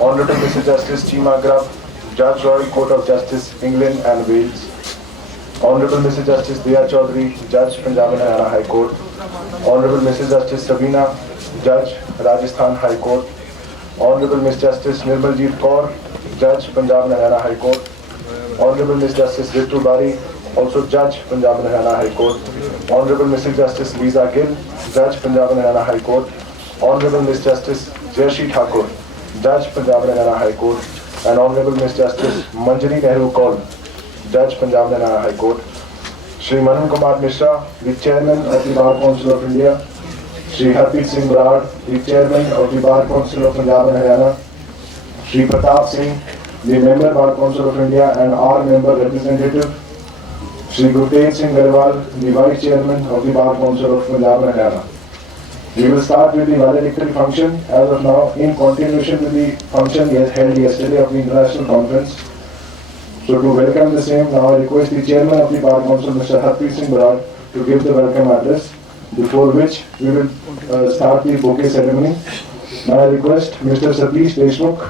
Honorable Mr. Justice Cheema Grubb, Judge Royal Court of Justice, England and Wales. Honorable Mr. Justice Diya Chaudhary, Judge Punjab and Haryana High Court. Honorable Mrs. Justice Sabina, Judge Rajasthan High Court. Honorable Ms. Justice Nirmaljeet Kaur, Judge Punjab and Haryana High Court. Honorable Ms. Justice Ritu Bari, also Judge Punjab and Haryana High Court. Honorable Mrs. Justice Lisa Gill, Judge Punjab and Haryana High Court. Honorable Ms. Justice Jayashi Thakur, Judge Punjab and Haryana High Court. And Honorable Ms. Justice Manjari Nehru Kaul, Judge Punjab and Haryana High Court. Shri Manan Kumar Mishra, the Chairman of the Bar Council of India. Shri Harpreet Singh Brad, the Chairman of the Bar Council of Punjab and Haryana. Shri Pratap Singh, the Member Bar Council of India and our Member Representative. Shri Gurtej Singh Garwal, the Vice Chairman of the Bar Council of Punjab and Haryana. We will start with the valedictory function as of now in continuation with the function held yesterday of the International Conference. So to welcome the same, now I request the Chairman of the Bar Council, Mr. Harpreet Singh Brad, to give the welcome address, before which we will start the bouquet ceremony. Now I request Mr. Satish Deshmukh,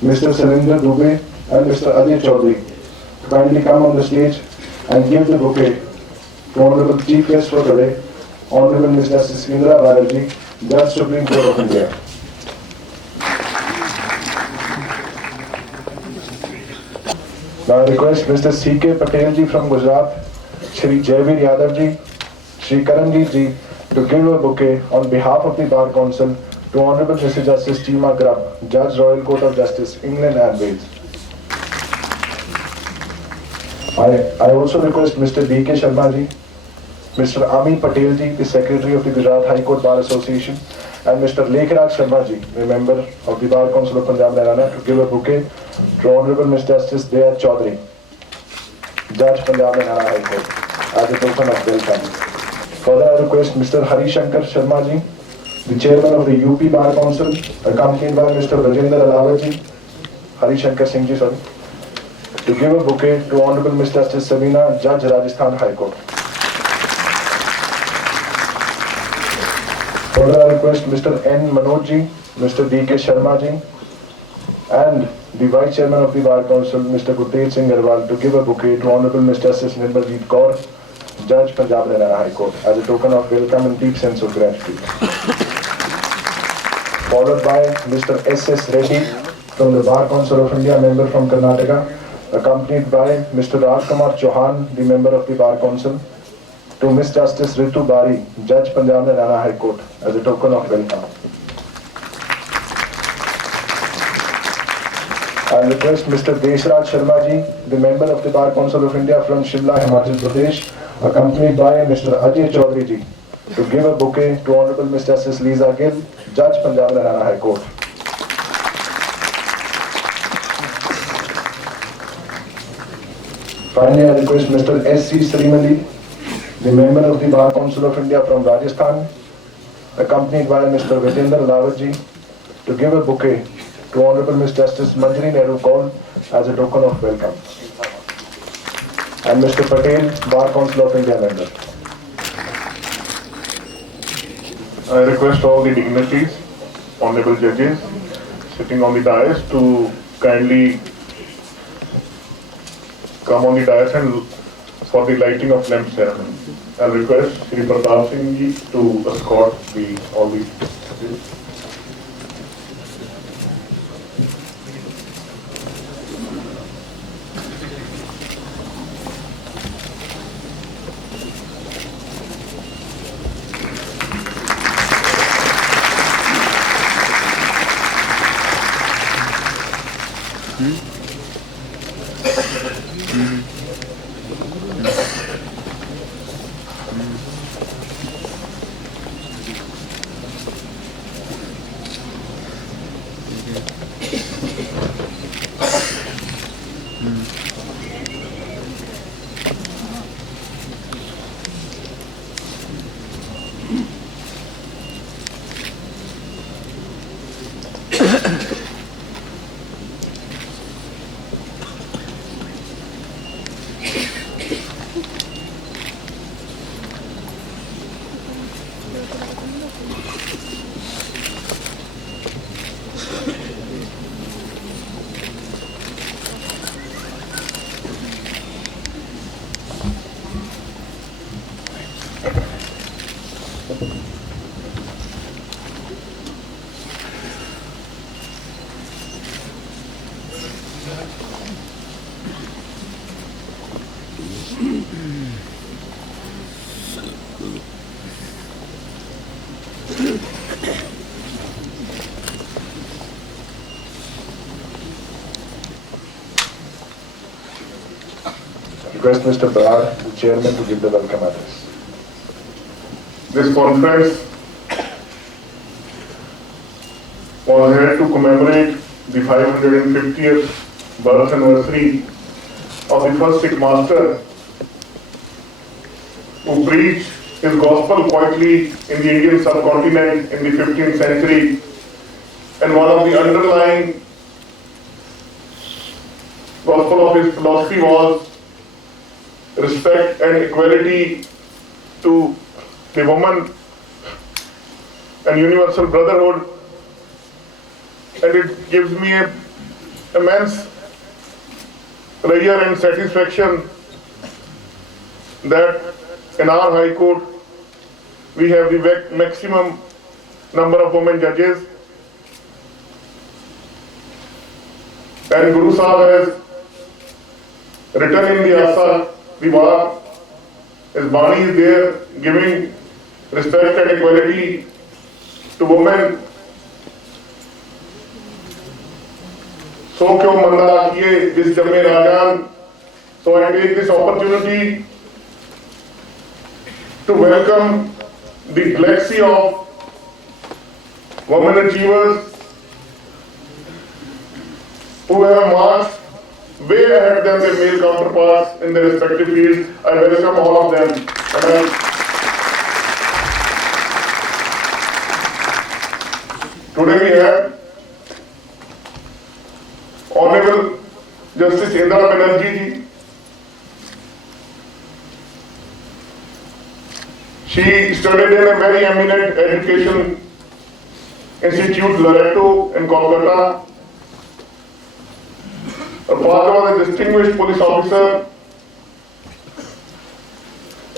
Mr. Salinder Dubey and Mr. Ajay Chaudhary to kindly come on the stage and give the bouquet to Honorable Chief Guest for today, Honorable Ms. Justice Indira Banerjee, Judge Supreme Court of India. Now I request Mr. C.K. Patel ji from Gujarat, Shri Jaivir Yadav ji, Shri Karanjit ji to give a bouquet on behalf of the Bar Council to Honorable Mr. Justice Cheema Grubb, Judge Royal Court of Justice, England and Wales. I also request Mr. D.K. Sharma ji, Mr. Ami Patel ji, the Secretary of the Gujarat High Court Bar Association, and Mr. Lekhraj Sharma ji, the member of the Bar Council of Punjab and Haryana, to give a bouquet to Honorable Ms. Justice Diya Chaudhary, Judge Punjab and Haryana High Court, as a token of welcome. Further, I request Mr. Hari Shankar Sharma ji, the Chairman of the UP Bar Council, accompanied by Mr. Rajendra Alawat ji, Hari Shankar Singh ji, sorry, to give a bouquet to Honorable Ms. Justice Sabina, Judge Rajasthan High Court. Further, I request Mr. N. Manoj ji, Mr. D.K. Sharma ji, and the Vice Chairman of the Bar Council, Mr. Gurtej Singh Garwal, to give a bouquet to Honorable Ms. Justice Nirmaljeet Kaur, Judge Punjab and Haryana High Court, as a token of welcome and deep sense of gratitude. Followed by Mr. S.S. Reddy from the Bar Council of India, member from Karnataka, accompanied by Mr. Rajkumar Chauhan, the member of the Bar Council, to Ms. Justice Ritu Bari, Judge Punjab and Haryana High Court, as a token of welcome. I request Mr. Deshraj Sharma ji, the member of the Bar Council of India from Shimla, Himachal Pradesh, accompanied by Mr. Ajay Chaudhary ji, to give a bouquet to Honorable Ms. Justice Lisa Gill, Judge Punjab and Haryana High Court. Finally, I request Mr. S.C. Srimali, the member of the Bar Council of India from Rajasthan, accompanied by Mr. Rajendra Alawat ji, to give a bouquet to Honorable Ms. Justice Manjari Nehru Kaul as a token of welcome. And Mr. Patel, Bar Council of India member. I request all the dignitaries, honorable judges sitting on the dais to kindly come on the dais and for the lighting of lamp ceremony. I request Shri Pratap Singh ji to escort all the judges. Request Mr. Brar, the chairman, to give the welcome address. This conference was held to commemorate the 550th birth anniversary of the first Sikh master who preached his gospel quietly in the Indian subcontinent in the 15th century, and one of the underlying gospel of his philosophy was respect and equality to the woman and universal brotherhood. And it gives me an immense pleasure and satisfaction that in our High Court we have the maximum number of women judges, and Guru Sahib has written in the Asa Diwan, his Bani is there giving respect and equality to women. So kyun manda rakhiye jis jamme rajan. So I take this opportunity to welcome the galaxy of women achievers who have marched way ahead than their male counterparts in their respective fields. I welcome all of them. Today we have Honorable Justice Indira Banerjee ji. She studied in a very eminent education institute, Loreto in Kolkata. Her father was a distinguished police officer,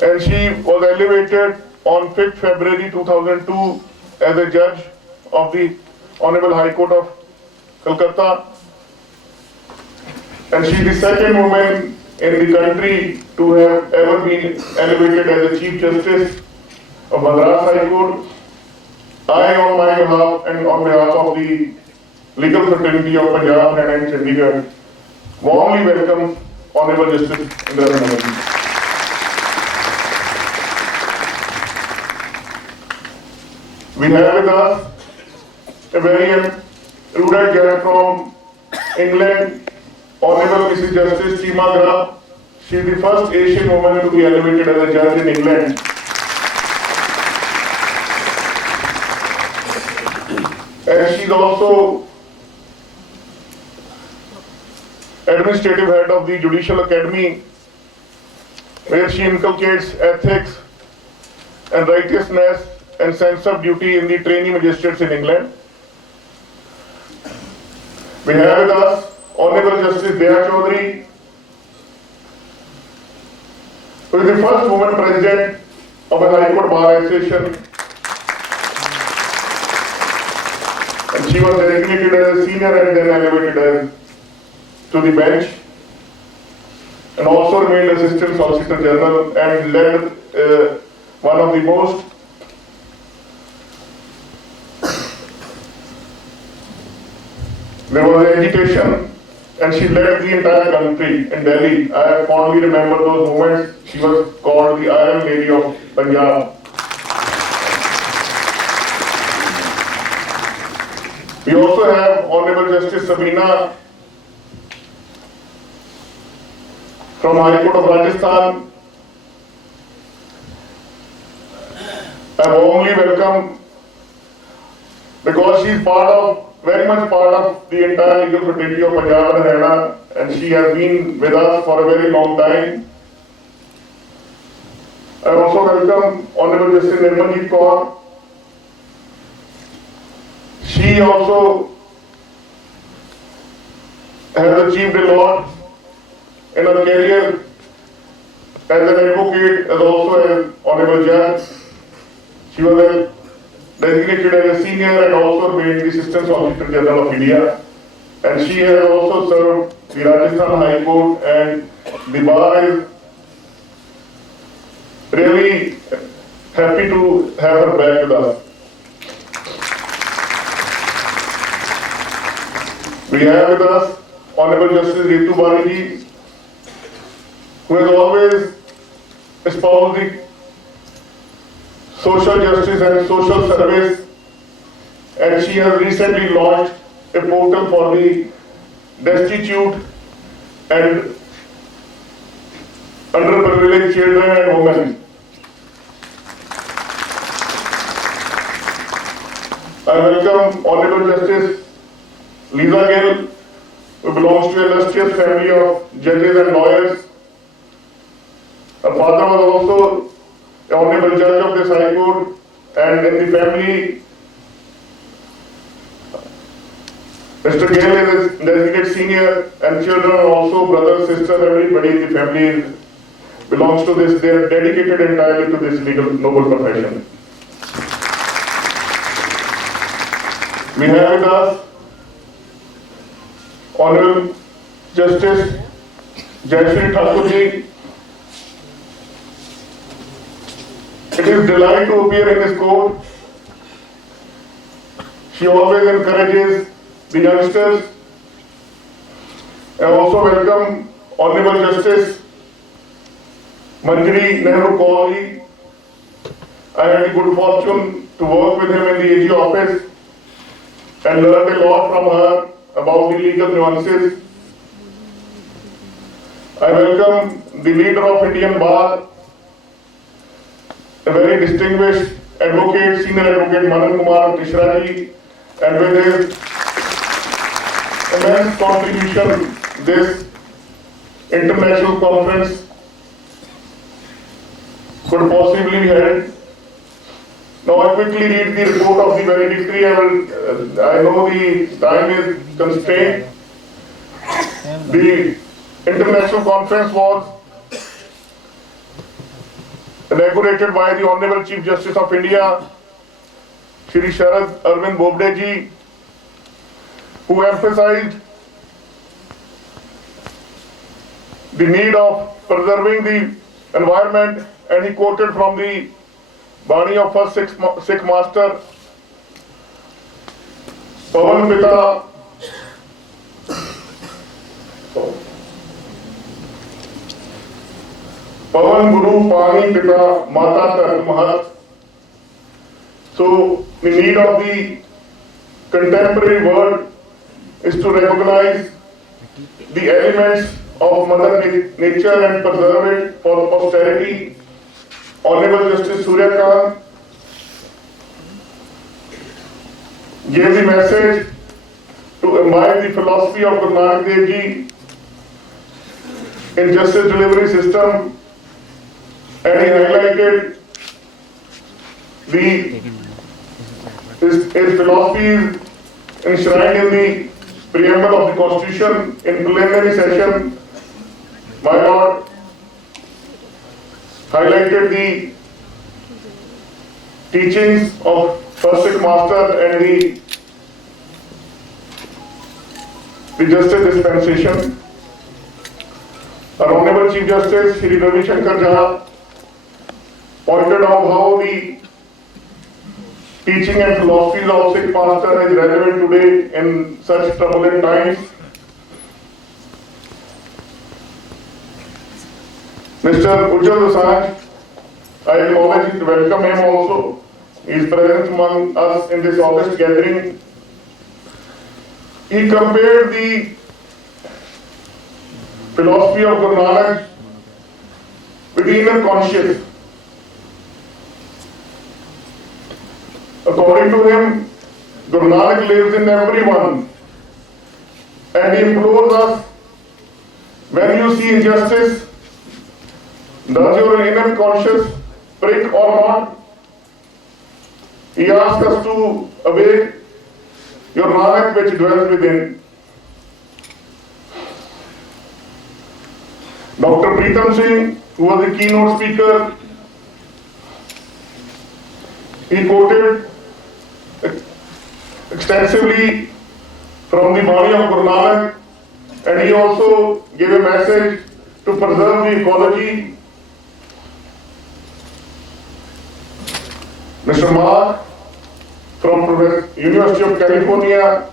and she was elevated on 5th February 2002 as a judge of the Honorable High Court of Calcutta. And she is the second woman in the country to have ever been elevated as a Chief Justice of Madras High Court. I, on my behalf and on behalf of the legal fraternity of Punjab and Chandigarh, warmly welcome Honorable Justice Indira Banerjee. We have with us a very erudite guest from England, Honorable Mrs. Justice Cheema Grubb. She is the first Asian woman to be elevated as a judge in England. And she is also administrative head of the Judicial Academy, where she inculcates ethics and righteousness and sense of duty in the trainee magistrates in England. We have with us Honorable Justice Chaudhary, who is the first woman president of a High Court Bar Association, and she was designated as a senior and then elevated to the bench, and also remained Assistant Solicitor General and led one of the most there was agitation, and she led the entire country in Delhi. I fondly remember those moments. She was called the Iron Lady of Punjab. We also have Honorable Justice Sabina from High Court of Rajasthan. I warmly welcome, because she is very much part of the entire legal fraternity of Punjab and Haryana, and she has been with us for a very long time. I also welcome Honorable Justice Nirmaljeet Kaur. She also has achieved a lot in her career as an advocate, as also an honorable judge. She was designated as a senior and also remained the Assistant Solicitor General of India. and she has also served the Rajasthan High Court, and the bar is really happy to have her back with us. We have with us Honorable Justice Indira Banerjee, who has always espoused the social justice and social service, and she has recently launched a portal for the destitute and underprivileged children and women. I welcome Honorable Justice Lisa Gill, who belongs to an illustrious family of judges and lawyers. Her father was also an honorable judge of this High Court, and in the family, Mr. Gill is his designated senior, and children are also brothers, sisters, everybody in the family belongs to this. They are dedicated entirely to this legal noble profession. We have with us Honorable Justice Jayashree Thakurji. It is a delight to appear in this court. She always encourages the youngsters. I also welcome Honorable Justice Manjari Nehru Kohli. I had the good fortune to work with him in the AG office and learned a lot from her about the legal nuances. I welcome the leader of Indian Bar, a very distinguished advocate, senior advocate Manan Kumar Mishra ji, and with his immense contribution, this international conference could possibly be held. Now I quickly read the report of the valedictory. I know the time is constrained. The international conference was inaugurated by the Honorable Chief Justice of India, Shri Sharad Arvind Bobde ji, who emphasized the need of preserving the environment, and he quoted from the Bani of first Sikh master, Pavan Pita, Pavan Guru Pani Pita Mata Tat Mahat. So the need of the contemporary world is to recognize the elements of Mother Nature and preserve it for posterity. Honorable Justice Surya Kant gave the message to imbibe the philosophy of Guru Nanak Dev Ji in justice delivery system, and he highlighted his philosophy is enshrined in the preamble of the Constitution. In plenary session, my Lord highlighted the teachings of first Sikh master and the justice dispensation. Our Honorable Chief Justice Shri Ravi Shankar Jha pointed out how the teaching and philosophies of Sikh master is relevant today in such turbulent times. Mr. Ujjwal Dosanjh, I acknowledge and welcome him also. His presence among us in this August gathering. He compared the philosophy of Guru Nanak with the inner conscious. According to him, Guru Nanak lives in everyone, and he implores us, when you see injustice, does your inner conscience prick or not? He asks us to awake your Nanak which dwells within. Dr. Pritam Singh, who was the keynote speaker, he quoted extensively from the Bani of Guru Nanak, and he also gave a message to preserve the ecology. Mr. Mark from University of California,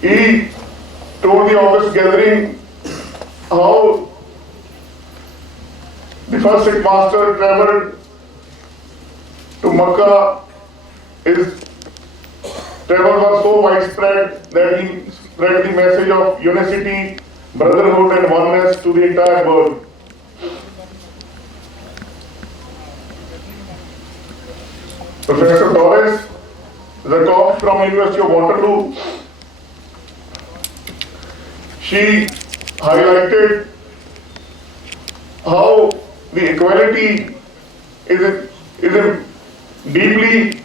he told the August gathering how the first Sikh master traveled to Makkah. His travel was so widespread that he spread the message of unity, brotherhood and oneness to the entire world. Professor Doris Zakov from University of Waterloo, she highlighted how the equality is deeply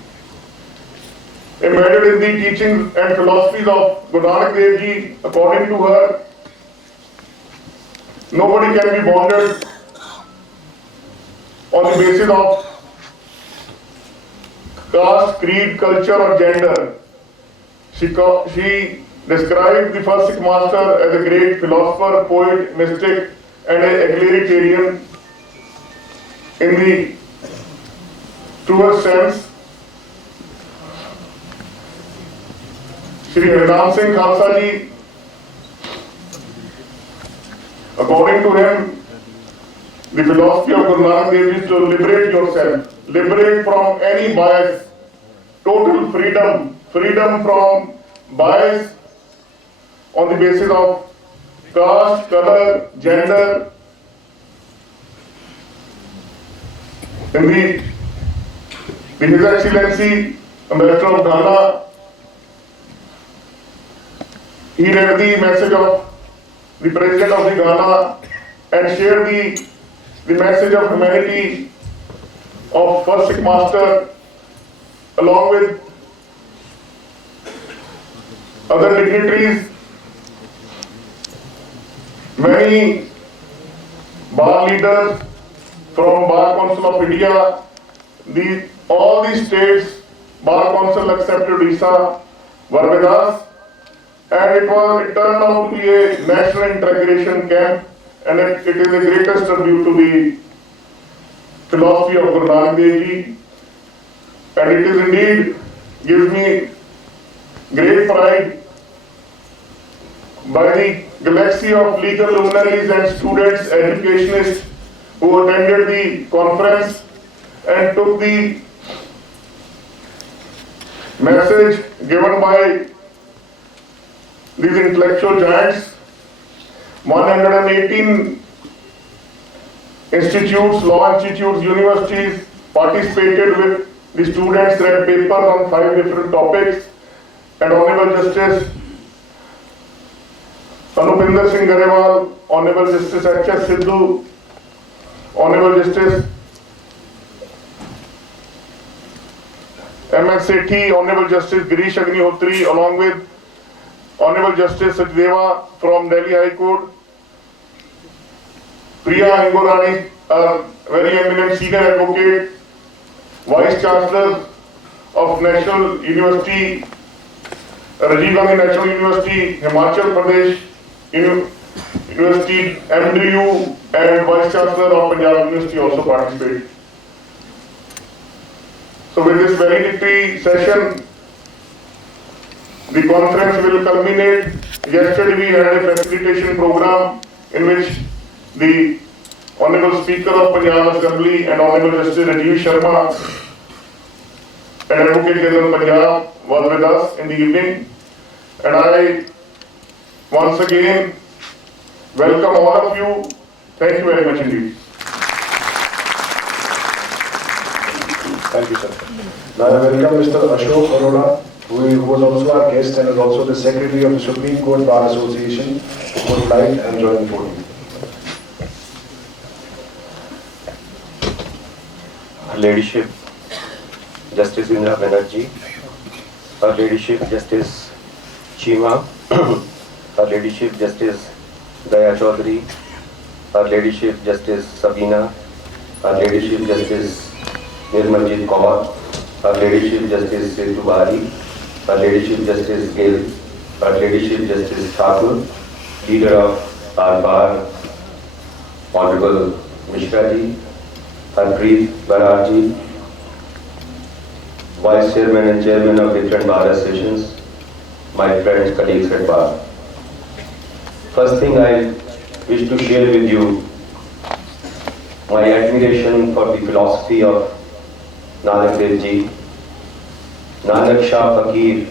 embedded in the teachings and philosophies of Guru Nanak Dev Ji. According to her, nobody can be bonded on the basis of caste, creed, culture or gender. She described the first Sikh master as a great philosopher, poet, mystic and an egalitarian in the truest sense. Shri Harnam Singh Khalsa Ji, according to him, the philosophy of Guru Nanak Dev Ji is to liberate yourself, liberate from any bias, total freedom, freedom from bias on the basis of caste, color, gender. In His Excellency, Ambassador of Ghana, he read the message of the President of the Ghana and shared the message of humanity of first Sikh master along with other dignitaries. Many bar leaders from Bar Council of India, all the states Bar Council except Odisha were with us, and it turned out to be a national integration camp, and it is the greatest tribute to the philosophy of Guru Nanak Dev Ji, and it is indeed gives me great pride by the galaxy of legal luminaries and students, educationists who attended the conference and took the message given by these intellectual giants. 118 institutes, law institutes, universities participated with the students, read papers on 5 different topics, and Honorable Justice Anupinder Singh Garewal, Honorable Justice H.S. Sidhu, Honorable Justice M.S. Sethi, Honorable Justice Girish Agnihotri, along with Honorable Justice Sajdeva from Delhi High Court, Priya Ingorani, a very eminent senior advocate, Vice Chancellor of National University, Rajiv Gandhi National University, Himachal Pradesh University, MDU, and Vice Chancellor of Punjab University also participated. So with this valedictory session, the conference will culminate. Yesterday we had a facilitation program in which the Honorable Speaker of Punjab Assembly and Honorable Justice Rajiv Sharma, and Advocate General Punjab, was with us in the evening. And I once again welcome all of you. Thank you very much indeed. Thank you, sir. Now I welcome Mr. Ashok Arora, who was also our guest and is also the Secretary of the Supreme Court Bar Association, who would like and join the podium. Her Ladyship Justice Indira Banerjee, Her Ladyship Justice Cheema, Her Ladyship Justice Daya Chaudhary, Her Ladyship Justice Sabina, Her Ladyship Justice Nirmaljeet Kaur, Her Ladyship Justice Setu Bari, Her Ladyship Justice Gill, Her Ladyship Justice Thakur, Leader of our bar, Hon'ble Mishra Ji, Indira Banerjee, Vice Chairman and Chairman of different bar associations, my friends, colleagues at bar. First thing I wish to share with you my admiration for the philosophy of Nanak Dev Ji. Nanak Shah Fakir,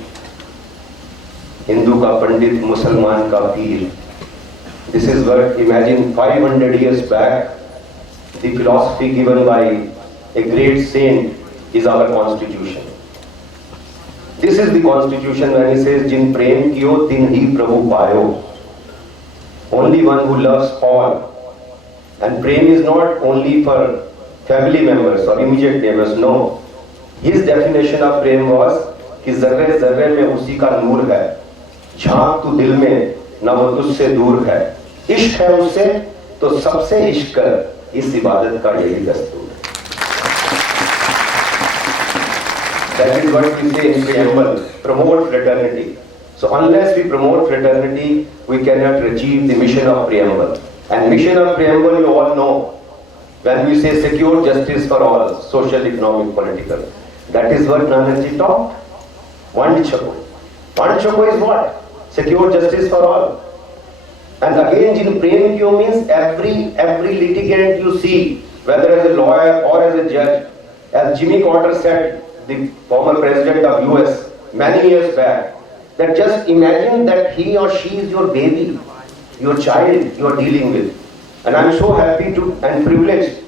Hindu ka Pandit, Musalman ka Peer. This is what, imagine 500 years back, the philosophy given by a great saint is our constitution. This is the constitution when he says, Jin prem kiyo tin hi prabhu payo. Only one who loves all. And prem is not only for family members or immediate neighbors, no. His definition of prem was कि जर्रे जर्रे में उसी का नूर है, झांक तू दिल में न वो तुझसे दूर है, इश्क है उससे तो सबसे इश्क कर, इस इबादत का यही दस्तूर है. That is what we say in preamble, promote fraternity. So unless we promote fraternity, we cannot achieve the mission of preamble. And mission of preamble, you all know, when we say secure justice for all, social, economic, political, that is what Nanakji taught. Vandichako. Vandichako is what? Secure justice for all. And again, Jin Prem Kyo means every litigant you see, whether as a lawyer or as a judge, as Jimmy Carter said, the former president of US, many years back, that just imagine that he or she is your baby, your child you are dealing with. And I'm so happy to and privileged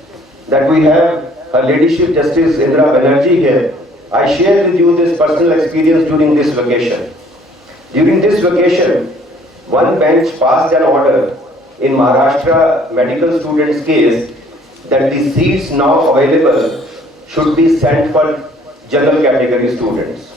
that we have Her Ladyship Justice Indira Banerjee here. I share with you this personal experience during this vacation. During this vacation, one bench passed an order in Maharashtra medical students' case that the seats now available should be sent for general category students.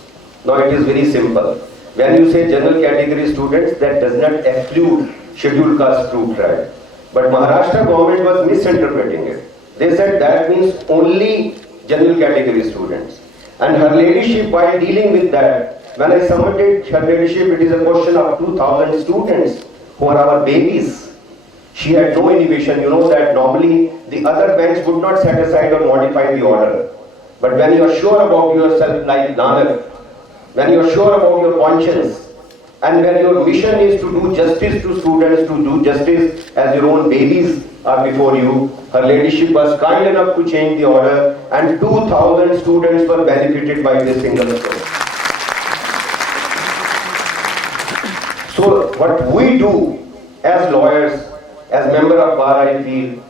Now it is very simple. When you say general category students, that does not exclude scheduled caste group tribe. But Maharashtra government was misinterpreting it. They said that means only general category students. And Her Ladyship, while dealing with that, when I submitted Her Ladyship, it is a question of 2,000 students who are our babies. She had no inhibition. You know that normally the other bench would not set aside or modify the order. But when you are sure about yourself like Nanak, when you are sure about your conscience, and when your mission is to do justice to students, to do justice as your own babies are before you, Her Ladyship was kind enough to change the order and 2,000 students were benefited by this single step. So what we do as lawyers, as member of bar, I feel,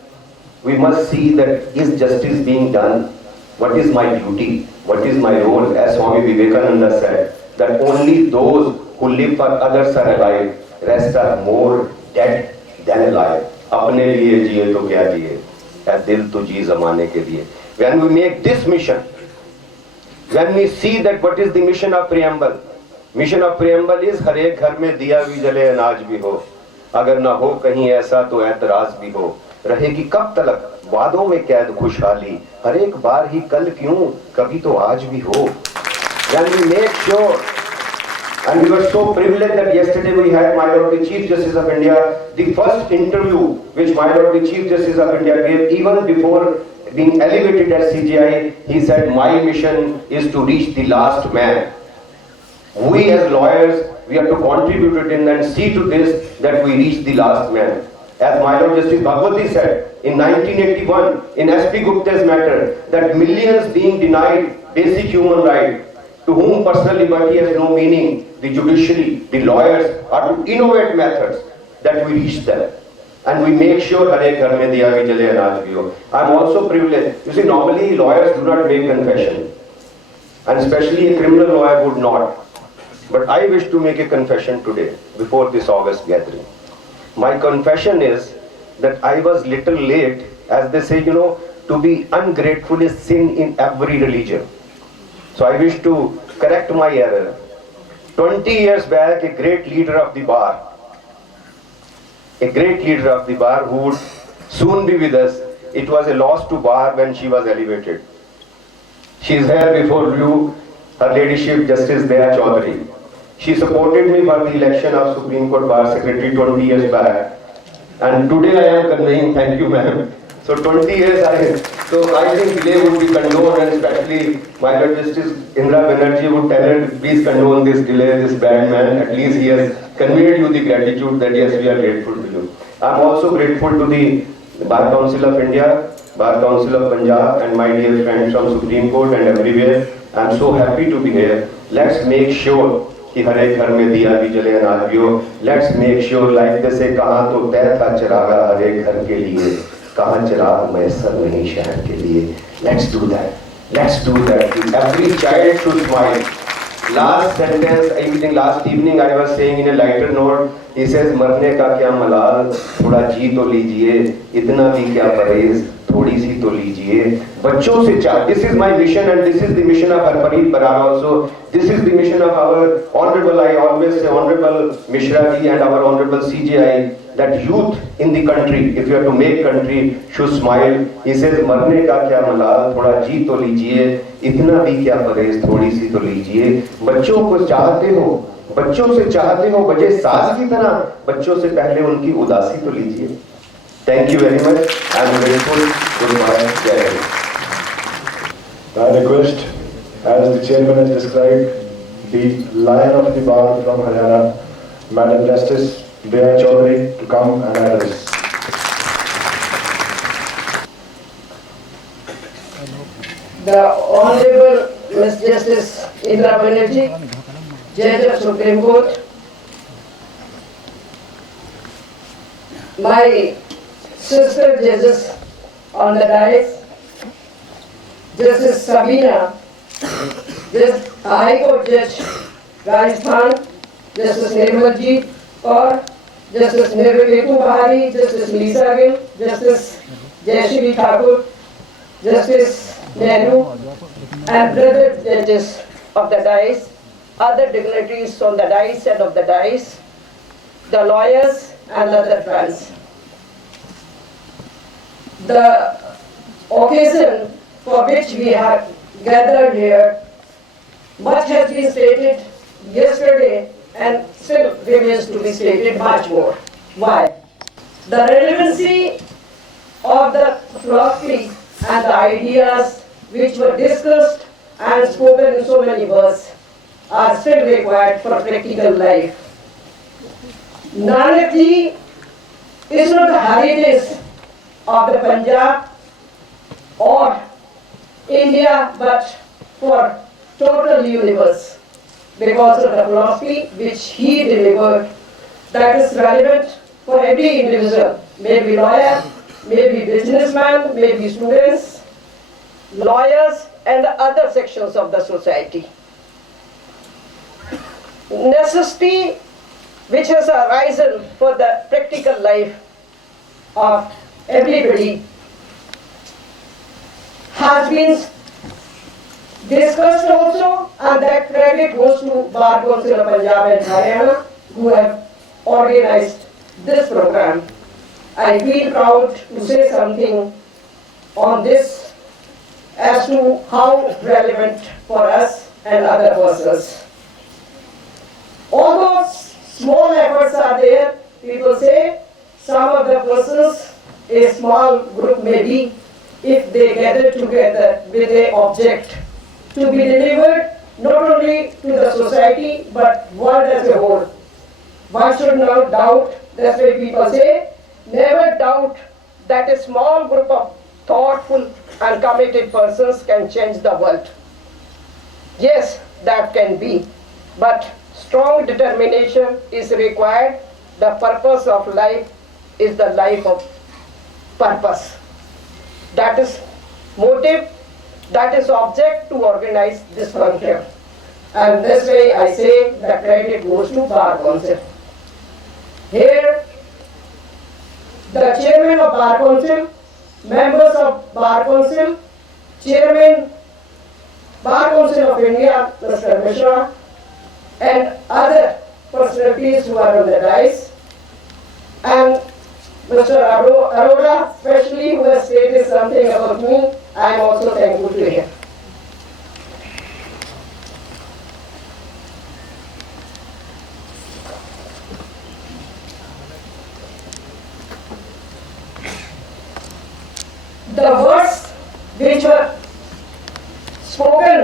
we must see that is justice being done? What is my duty? What is my role? As Swami Vivekananda said, that only those who live for others are alive, rest are more dead than alive. अपने लिए जिए तो क्या जिए, ऐ दिल तो जी ज़माने के लिए. When we make this mission, when we see that what is the mission of preamble is हर एक घर में दिया भी जले अनाज भी हो, अगर ना हो कहीं ऐसा तो ऐतराज भी हो, रहेगी कब तलक वादों में कैद खुशहाली, हर एक बार ही कल क्यों कभी तो आज भी हो. When we make sure, and we were so privileged that yesterday we had my Lord the Chief Justice of India, the first interview which my Lord the Chief Justice of India gave even before being elevated as CJI, he said, my mission is to reach the last man. We as lawyers, we have to contribute it in and see to this that we reach the last man. As my Lord Justice Bhagwati said in 1981 in SP Gupta's matter, that millions being denied basic human right, to whom personal liberty has no meaning, the judiciary, the lawyers are to innovate methods that we reach them. And we make sure हर एक घर में दिया भी जले अनाज भी हो. I'm also privileged. You see, normally lawyers do not make confession, and especially a criminal lawyer would not. But I wish to make a confession today before this August gathering. My confession is that I was little late, as they say, you know, to be ungrateful is sin in every religion. So I wish to correct my error. 20 years back, a great leader of the bar who would soon be with us, it was a loss to bar when she was elevated. She is here before you, Her Ladyship Justice Daya Chaudhary. She supported me for the election of Supreme Court Bar Secretary 20 years back. And today I am conveying thank you, ma'am. So 20 years so I think delay would be condoned, and especially my Lord Justice Indira Banerjee would tell her, please condone this delay, this bad man. At least he has conveyed you the gratitude that yes, we are grateful to you. I am also grateful to the Bar Council of India, Bar Council of Punjab, and my dear friends from Supreme Court and everywhere. I am so happy to be here. Let's make sure कि हर एक घर में दिया भी जले अनाज भी हो. Let's make sure like जैसे कहाँ तो तय था चिरागा हर एक घर के लिए, कहाँ चिराग मैसर नहीं शहर के लिए. Let's do that. Let's do that. Every child should smile. Last sentence, last evening I was saying in a lighter note, he says मरने का क्या मलाल, थोड़ा जी तो लीजिए, इतना भी क्या परहेज, थोड़ी सी तो लीजिए. बच्चों से चाह, this is my mission and this is the mission of Harpreet Barar also. This is the mission of our honorable, I always say honorable Mishra ji and our honorable CJI, that youth in the country, if you have to make country, should smile. He says मरने का क्या मलाल, थोड़ा जी तो लीजिए, इतना भी क्या परहेज, थोड़ी सी तो लीजिए. बच्चों को चाहते हो, बच्चों से चाहते हो बजे सास की तरह, बच्चों से पहले उनकी उदासी तो लीजिए. Thank you very much. I am grateful. Goodbye. Jai Hind. I request, as the chairman has described, the Lion of the Bar from Haryana, Madam Justice Daya Chaudhary, to come and address. The Honorable Ms. Justice Indira Banerjee, Judge of Supreme Court, my sister judges on the dais, Justice Sabina, High Court Judge Rajasthan, Justice Nirmalji, or Justice Nirvitu Bahari, Justice Lisa Gill, Justice Jayashri Thakur, Justice Nehru, and brother judges of the dais, other dignitaries on the dais and of the dais, the lawyers and other friends. The occasion for which we have gathered here, much has been stated yesterday and still remains to be stated much more. Why? The relevancy of the philosophy and the ideas which were discussed and spoken in so many words are still required for practical life. Nanak Ji is not the heritage of the Punjab or India, but for total universe, because of the philosophy which he delivered that is relevant for every individual, maybe lawyer, maybe businessman, maybe students, lawyers and other sections of the society. Necessity which has arisen for the practical life of everybody has been discussed also, and that credit goes to Bar Council of Punjab and Haryana, who have organized this program. I feel proud to say something on this as to how relevant for us and other persons. Although small efforts are there, people say some of the persons, a small group maybe, if they gather together with an object to be delivered not only to the society but world as a whole. One should not doubt, that's why people say, never doubt that a small group of thoughtful and committed persons can change the world. Yes, that can be, but strong determination is required. The purpose of life is the life of purpose. That is motive, that is object to organize this function. And this way I say the credit goes to Bar Council. Here, the chairman of Bar Council, members of Bar Council, chairman Bar Council of India, Mr. Mishra, and other personalities who are on the dais, and Mr. Arora, especially, who has stated something about me, I am also thankful to him.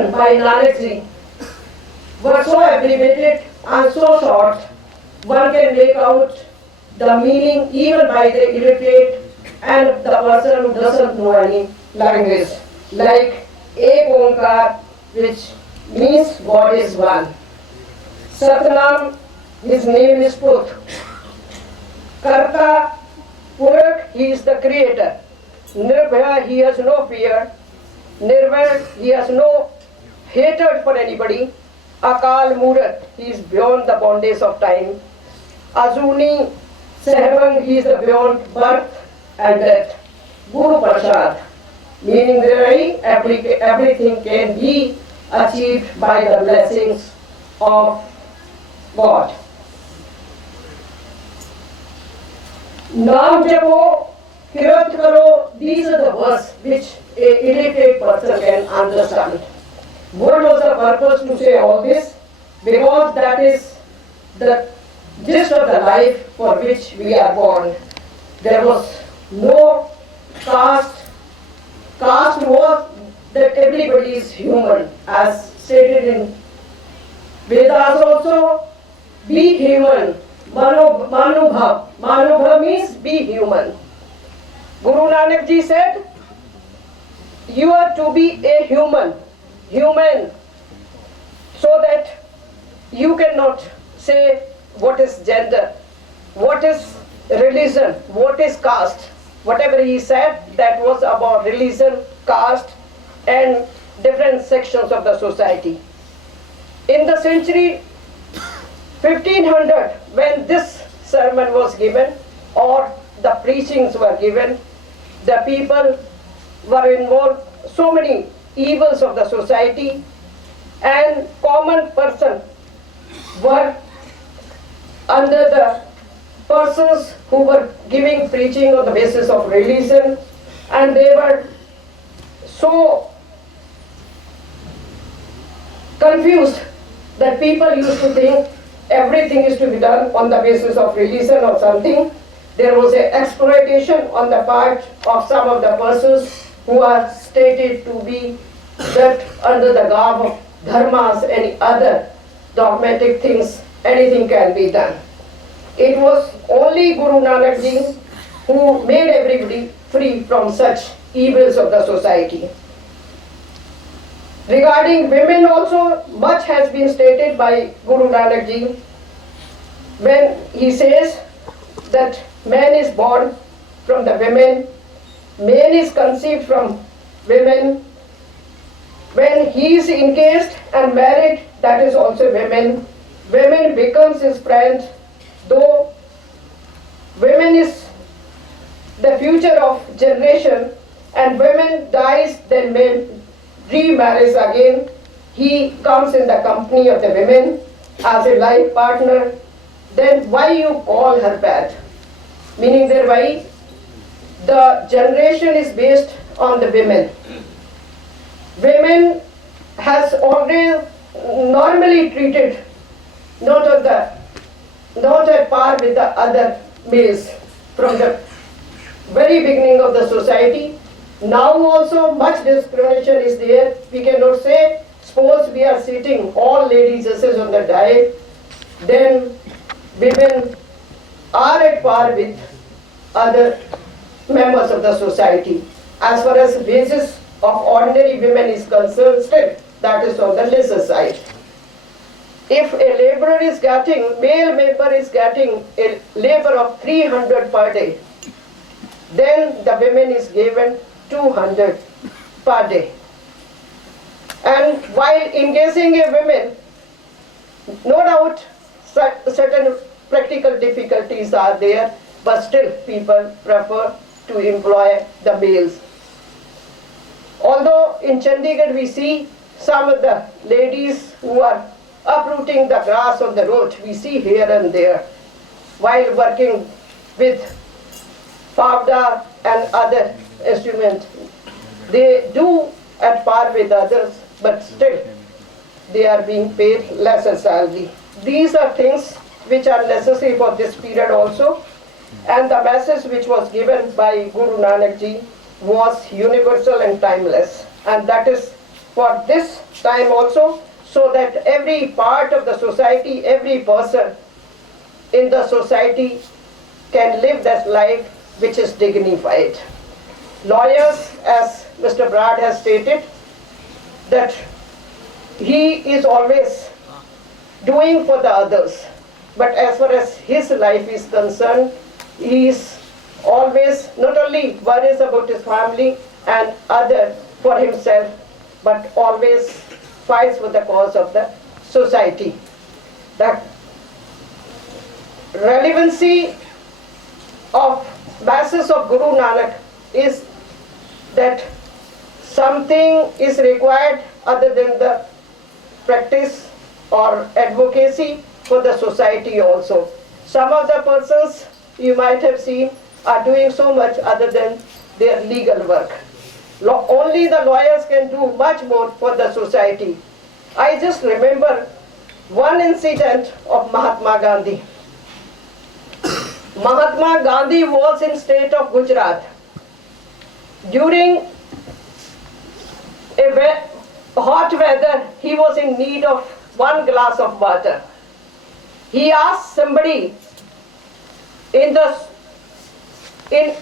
given by Nanak Ji were so abbreviated and so short, one can make out the meaning even by the illiterate and the person who doesn't know any language, like Ek Omkar, which means God is one. Satnam, his name is Put. Karta, Purak, he is the creator. Nirbhaya, he has no fear. Nirval, he has no hatred for anybody. Akal Murat, he is beyond the boundaries of time. Azuni, Sahbang, he is the beyond birth and death. Guru Prasad, meaning everything can be achieved by the blessings of God. Naam japo, kirat karo, these are the words which an illiterate person can understand. What was the purpose to say all this? Because that is the gist of the life for which we are born. There was no caste. Caste was that everybody is human, as stated in Vedas also. Be human. Manubhav. Manubhav means be human. Guru Nanak Ji said, you are to be a human, so that you cannot say what is gender, what is religion, what is caste. Whatever he said, that was about religion, caste, and different sections of the society. In the century 1500, when this sermon was given, or the preachings were given, the people were involved, so many evils of the society, and common person were under the persons who were giving preaching on the basis of religion, and they were so confused that people used to think everything is to be done on the basis of religion or something. There was an exploitation on the part of some of the persons who are stated to be that under the garb of dharmas and other dogmatic things, anything can be done. It was only Guru Nanak Ji who made everybody free from such evils of the society. Regarding women also, much has been stated by Guru Nanak Ji when he says that man is born from the women, man is conceived from women, when he is engaged and married, that is also women. Women becomes his friend, though women is the future of generation, and women dies, then men remarries again. He comes in the company of the women as a life partner. Then why you call her bad? Meaning that why the generation is based on the women. Women has already normally treated not at par with the other males from the very beginning of the society. Now also much discrimination is there. We cannot say, suppose we are sitting all ladies judges on the diet, then women are at par with other members of the society. As far as wages of ordinary women is concerned, still that is on the lesser side. If a laborer is getting, male member is getting a labor of 300 per day, then the women is given 200 per day. And while engaging a women, no doubt certain practical difficulties are there, but still people prefer to employ the males. Although in Chandigarh we see some of the ladies who are uprooting the grass on the road, we see here and there, while working with pavda and other instruments. They do at par with others, but still they are being paid lesser salary. These are things which are necessary for this period also, and the message which was given by Guru Nanak Ji was universal and timeless, and that is for this time also, so that every part of the society, every person in the society can live that life which is dignified. Lawyers, as Mr. Brad has stated, that he is always doing for the others. But as far as his life is concerned, he is always not only worries about his family and other for himself, but always fights for the cause of the society. The relevancy of masses of Guru Nanak is that something is required other than the practice or advocacy for the society also. Some of the persons you might have seen are doing so much other than their legal work. Only the lawyers can do much more for the society. I just remember one incident of Mahatma Gandhi. Mahatma Gandhi was in state of Gujarat. During a hot weather, he was in need of one glass of water. He asked somebody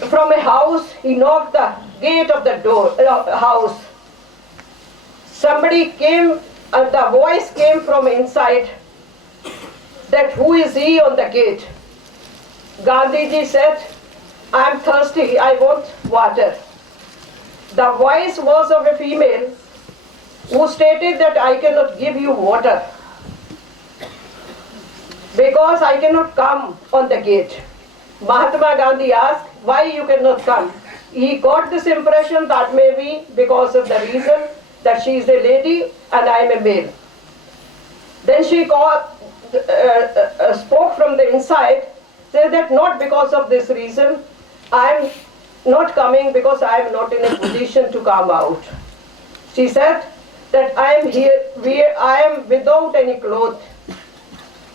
from a house. He knocked the gate of the house. Somebody came, and the voice came from inside that who is he on the gate? Gandhiji said, I am thirsty, I want water. The voice was of a female who stated that I cannot give you water because I cannot come on the gate. Mahatma Gandhi asked, why you cannot come? He got this impression that maybe because of the reason that she is a lady and I am a male. Then she spoke from the inside, said that not because of this reason, I am not coming because I am not in a position to come out. She said that I am here, I am without any clothes,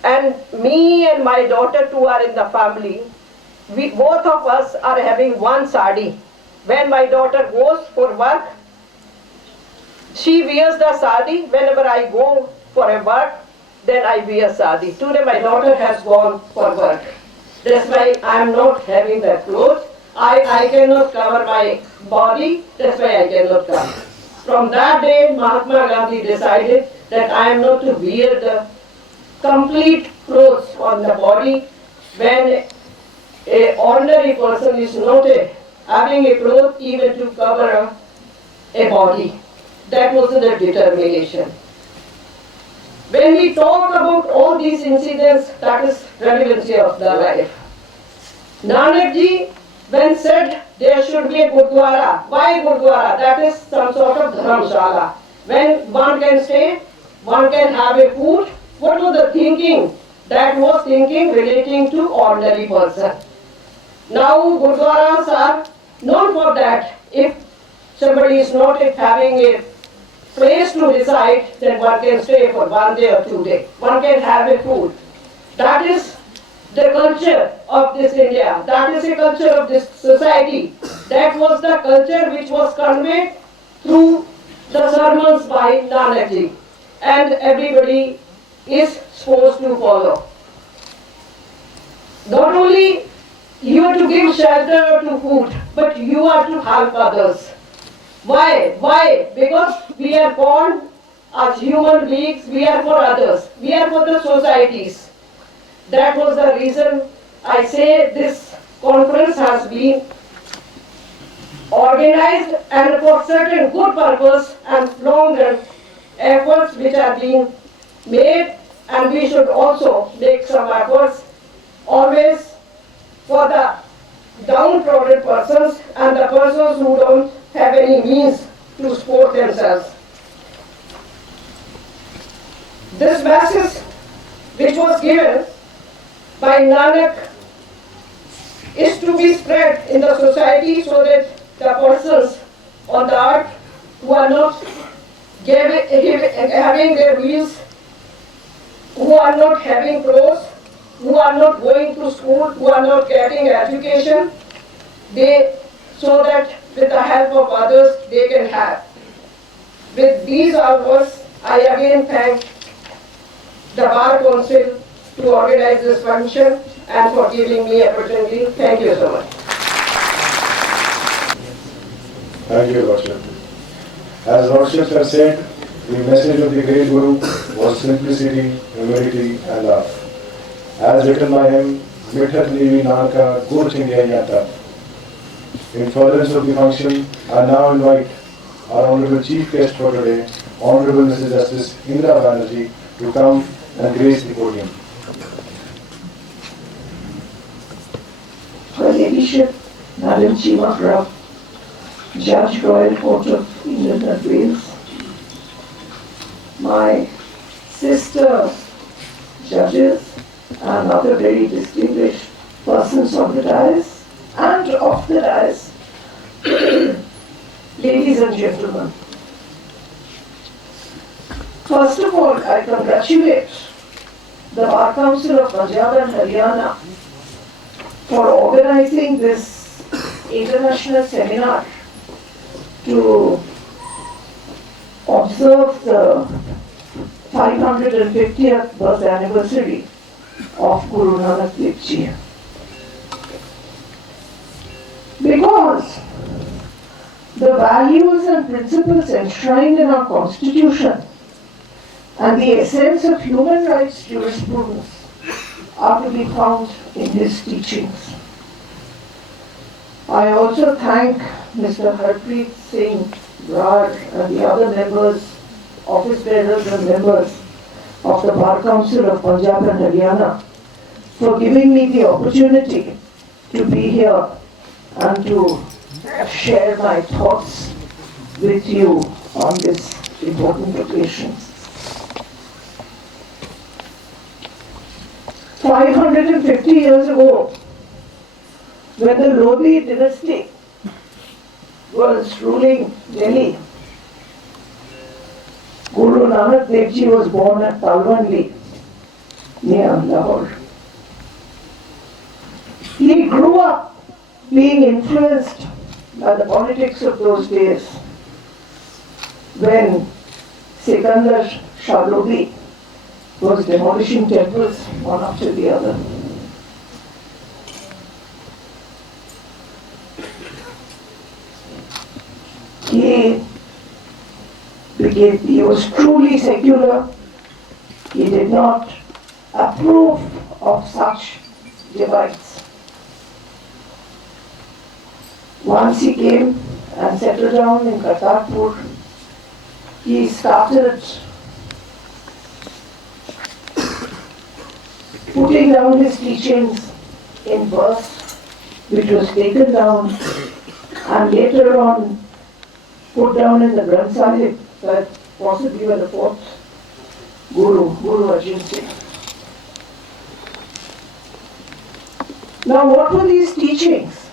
and me and my daughter too are in the family. Both of us are having one sari. When my daughter goes for work, she wears the sari. Whenever I go for a work, then I wear sari. Today my daughter has gone for work. That's why I am not having that clothes. I cannot cover my body. That's why I cannot come. From that day, Mahatma Gandhi decided that I am not to wear the complete clothes on the body when an ordinary person is not having a cloth even to cover a body. That was the determination. When we talk about all these incidents, that is relevancy of the life. Nanak Ji, when said there should be a Gurdwara, why Gurdwara? That is some sort of dharamshala. When one can stay, one can have a food. What was the thinking? That was thinking relating to ordinary person. Now Gurdwaras are known for that. If somebody is not having a place to reside, then one can stay for 1 day or 2 days. One can have a food. That is the culture of this India. That is the culture of this society. That was the culture which was conveyed through the sermons by Nanak Ji. And everybody is supposed to follow. Not only you are to give shelter to food, but you are to help others. Why? Why? Because we are born as human beings, we are for others. We are for the societies. That was the reason I say this conference has been organized and for certain good purpose and long run efforts which are being made, and we should also make some efforts always for the downtrodden persons and the persons who don't have any means to support themselves. This message which was given by Nanak is to be spread in the society so that the persons on the earth who are not having their meals, who are not having clothes, who are not going to school, who are not getting education, so that with the help of others they can have. With these hours, I again thank the Bar Council to organize this function and for giving me opportunity. Thank you so much. Thank you, Lordship. As Lordships have said, the message of the great Guru was simplicity, humility, and love. As written by him, Mithat Nevi Nanaka Gur Chindiya Yata. In furtherance of the function, I now invite our Honorable Chief Guest for today, Honorable Mrs. Justice Indira Banerjee, to come and grace the podium. Her Ladyship, Madam Cheema Grubb, Judge Royal Court of England and Wales, my sister judges and other very distinguished persons on the dais and off the dais, ladies and gentlemen. First of all, I congratulate the Bar Council of Punjab and Haryana for organizing this international seminar to observe the 550th birth anniversary of Guru Nanak Dev Ji. Because the values and principles enshrined in our constitution and the essence of human rights jurisprudence are to be found in his teachings. I also thank Mr. Harpreet Singh Raj and the other members, office bearers and members of the Bar Council of Punjab and Haryana for giving me the opportunity to be here and to share my thoughts with you on this important occasion. 550 years ago, when the Lodi dynasty was ruling Delhi, Guru Nanak Dev Ji was born at Talwandi, near Lahore. He grew up being influenced by the politics of those days, when Sikandar Shah Lodi was demolishing temples one after the other. He was truly secular. He did not approve of such divides. Once he came and settled down in Kartarpur, he started putting down his teachings in verse, which was taken down and later on put down in the Granth Sahib, that possibly by the fourth Guru Arjan Singh. Now, what were these teachings?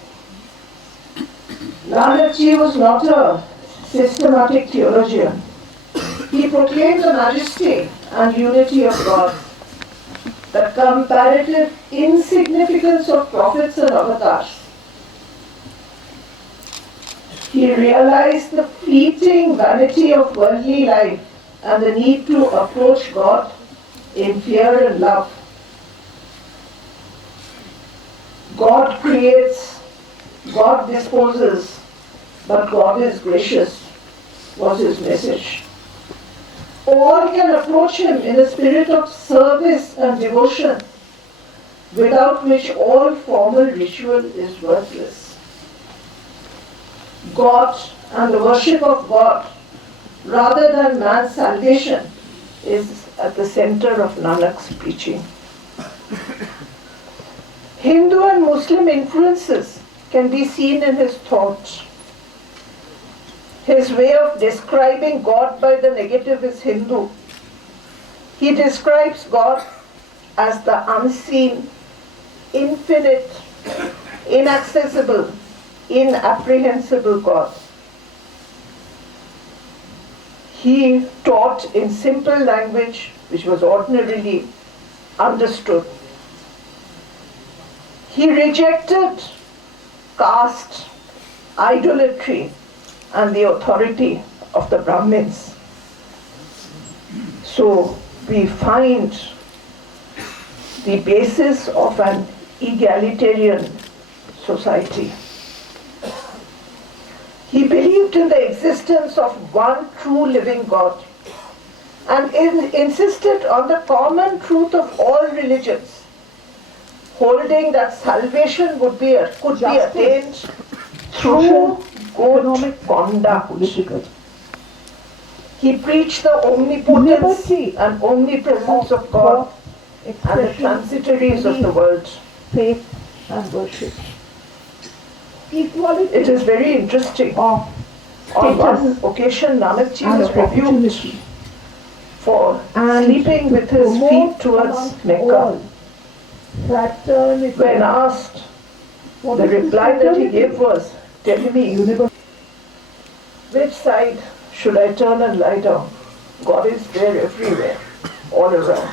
Nanak Ji was not a systematic theologian. He proclaimed the majesty and unity of God, the comparative insignificance of prophets and avatars. He realized the fleeting vanity of worldly life and the need to approach God in fear and love. God creates, God disposes, but God is gracious, was his message. All can approach him in a spirit of service and devotion, without which all formal ritual is worthless. God and the worship of God, rather than man's salvation, is at the center of Nanak's preaching. Hindu and Muslim influences can be seen in his thought. His way of describing God by the negative is Hindu. He describes God as the unseen, infinite, inaccessible, inapprehensible God. He taught in simple language which was ordinarily understood. He rejected caste, idolatry, and the authority of the Brahmins. So we find the basis of an egalitarian society. He believed in the existence of one true living God and insisted on the common truth of all religions, holding that salvation could be attained through good conduct. He preached the omnipotence and omnipresence of God and the transitories of the world. Faith and worship. It is very interesting. On one occasion, Nanak Ji was rebuked for sleeping with his feet towards Mecca. When asked, the reply that he gave was, "Tell me, which side should I turn and lie down? God is there everywhere, all around."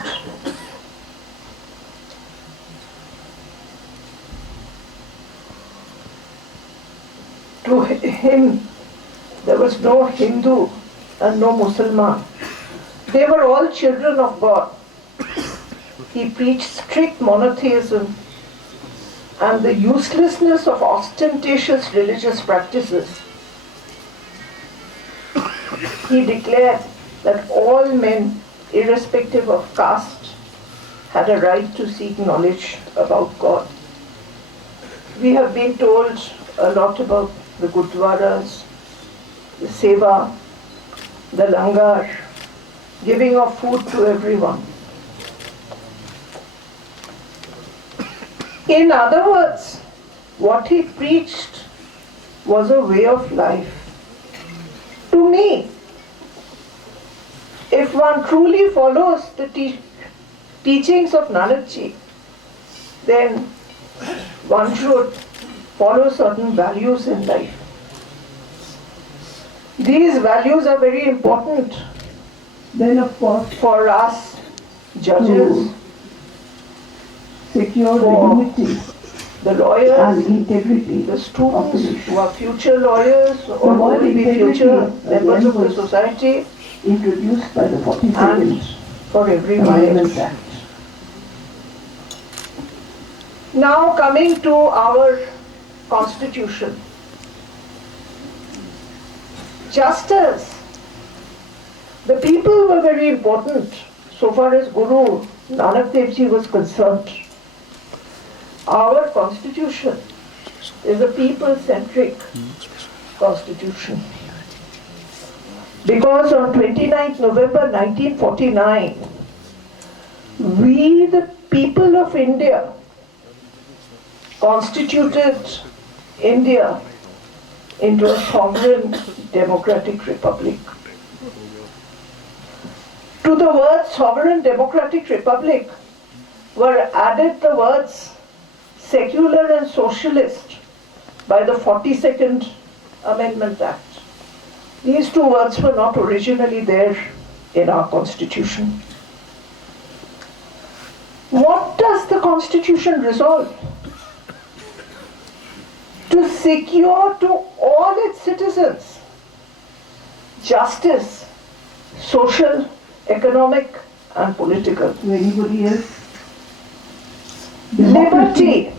To him, there was no Hindu and no Muslim. They were all children of God. He preached strict monotheism and the uselessness of ostentatious religious practices. He declared that all men, irrespective of caste, had a right to seek knowledge about God. We have been told a lot about the gurdwaras, the seva, the langar, giving of food to everyone. In other words, what he preached was a way of life. To me, if one truly follows the teachings of Nanak Ji, then one should follow certain values in life. These values are very important. Then of course, For us, judges, secure the For unity the and lawyers, integrity the of the students nation. who are future lawyers or who word will be integrity future again members of the was society, Introduced by the and 42nd for everyone Amendment else. Act. Now coming to our constitution. Just as the people were very important so far as Guru Nanak Dev Ji was concerned, our constitution is a people-centric constitution. Because on 29th November 1949, we, the people of India, constituted India into a sovereign democratic republic. To the word sovereign democratic republic were added the words secular and socialist by the 42nd Amendment Act. These two words were not originally there in our constitution. What does the constitution resolve? To secure to all its citizens justice, social, economic and political. To anybody else, Liberty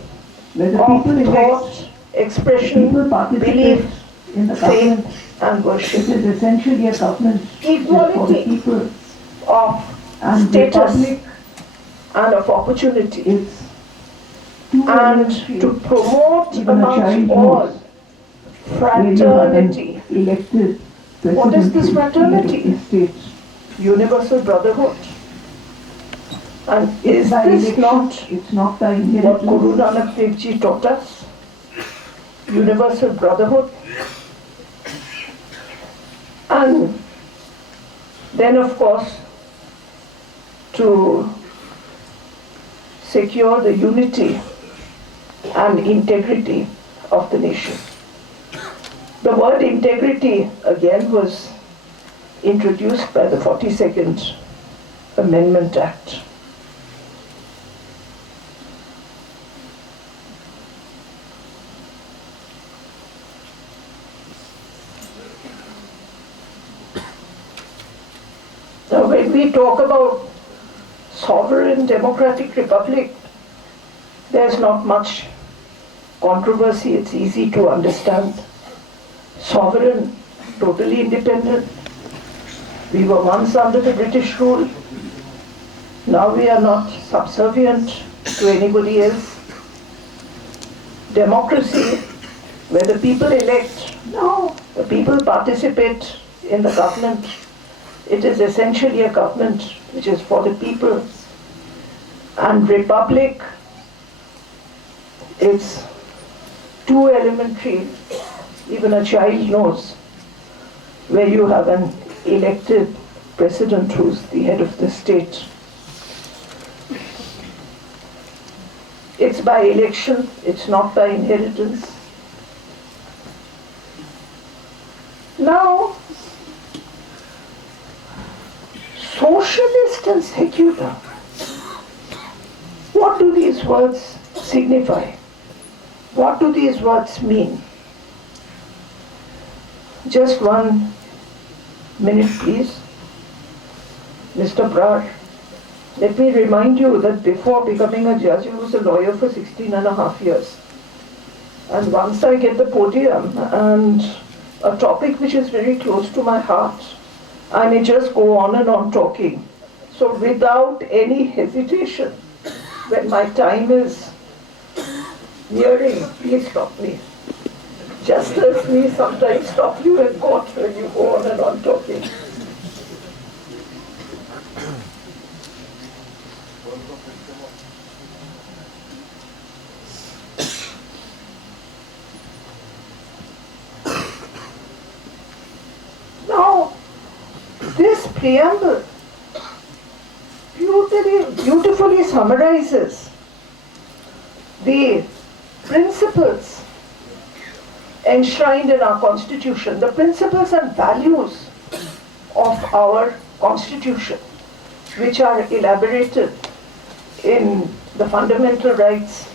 where the of people elect, thought, expression, people participate belief, in the government. faith and worship. It is essentially a government for the Equality people, of and the status public and of opportunity. is too And elementary. to promote Even a amongst child all knows where you are an fraternity, elected What is this president fraternity? in the states. universal brotherhood. And It's is by this election, not it's not by what inheritance. Guru Nanak Dev Ji taught us? Universal brotherhood. And then of course to secure the unity and integrity of the nation. The word integrity again was introduced by the 42nd Amendment Act. we talk about sovereign democratic republic, there's not much controversy. It's easy to understand. Sovereign, totally independent. We were once under the British rule. Now we are not subservient to anybody else. Democracy, where the people elect, no, the people participate in the government. It is essentially a government which is for the people. And republic, it's too elementary, even a child knows, where you have an elected president who's the head of the state. It's by election, it's not by inheritance. Now, socialist and secular, what do these words signify? What do these words mean? Just 1 minute, please. Mr. Brar, let me remind you that before becoming a judge, I was a lawyer for 16.5 years. And once I get the podium and a topic which is very close to my heart, I may just go on and on talking. So without any hesitation, when my time is nearing, please stop me. Just as we sometimes stop you in court when you go on and on talking. Now, this preamble beautifully summarizes the principles enshrined in our Constitution, the principles and values of our Constitution, which are elaborated in the fundamental rights,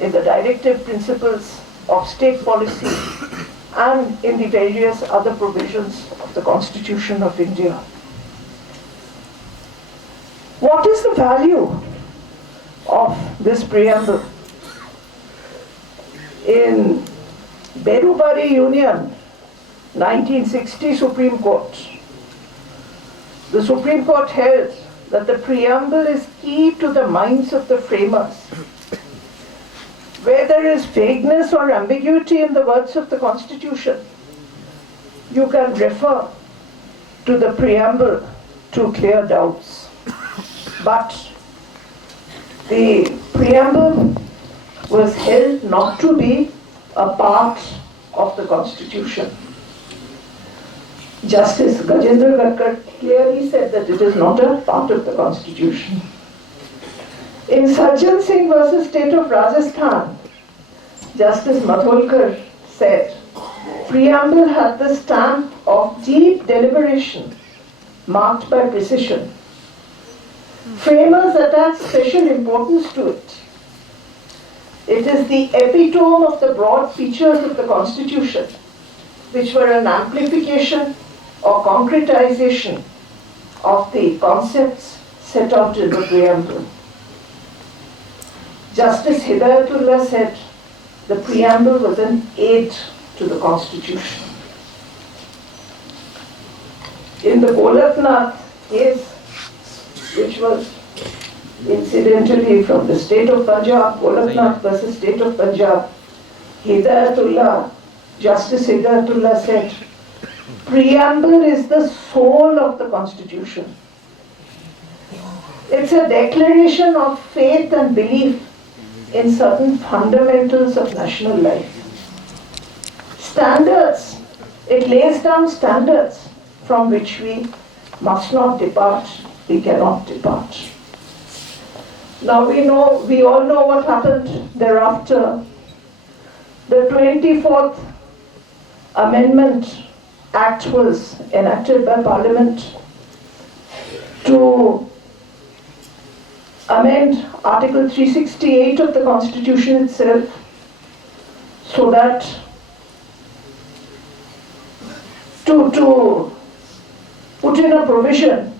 in the directive principles of state policy, and in the various other provisions of the Constitution of India. What is the value of this preamble? In Berubari Union, 1960 Supreme Court, the Supreme Court held that the preamble is key to the minds of the framers. Where there is vagueness or ambiguity in the words of the Constitution, you can refer to the preamble to clear doubts. But the preamble was held not to be a part of the Constitution. Justice Gajendra Gadkar clearly said that it is not a part of the Constitution. In Sajjan Singh versus State of Rajasthan, Justice Madholkar said, preamble had the stamp of deep deliberation marked by precision. Framers attach special importance to it. It is the epitome of the broad features of the Constitution, which were an amplification or concretization of the concepts set out in the preamble. Justice Hidayatullah said the preamble was an aid to the Constitution. In the Golaknath case, which was incidentally from the state of Punjab, Golaknath versus state of Punjab, Justice Hidayatullah said, preamble is the soul of the Constitution. It's a declaration of faith and belief in certain fundamentals of national life. Standards, it lays down standards from which we must not depart, we cannot depart. Now we all know what happened thereafter. The 24th Amendment Act was enacted by Parliament to amend Article 368 of the Constitution itself so that to put in a provision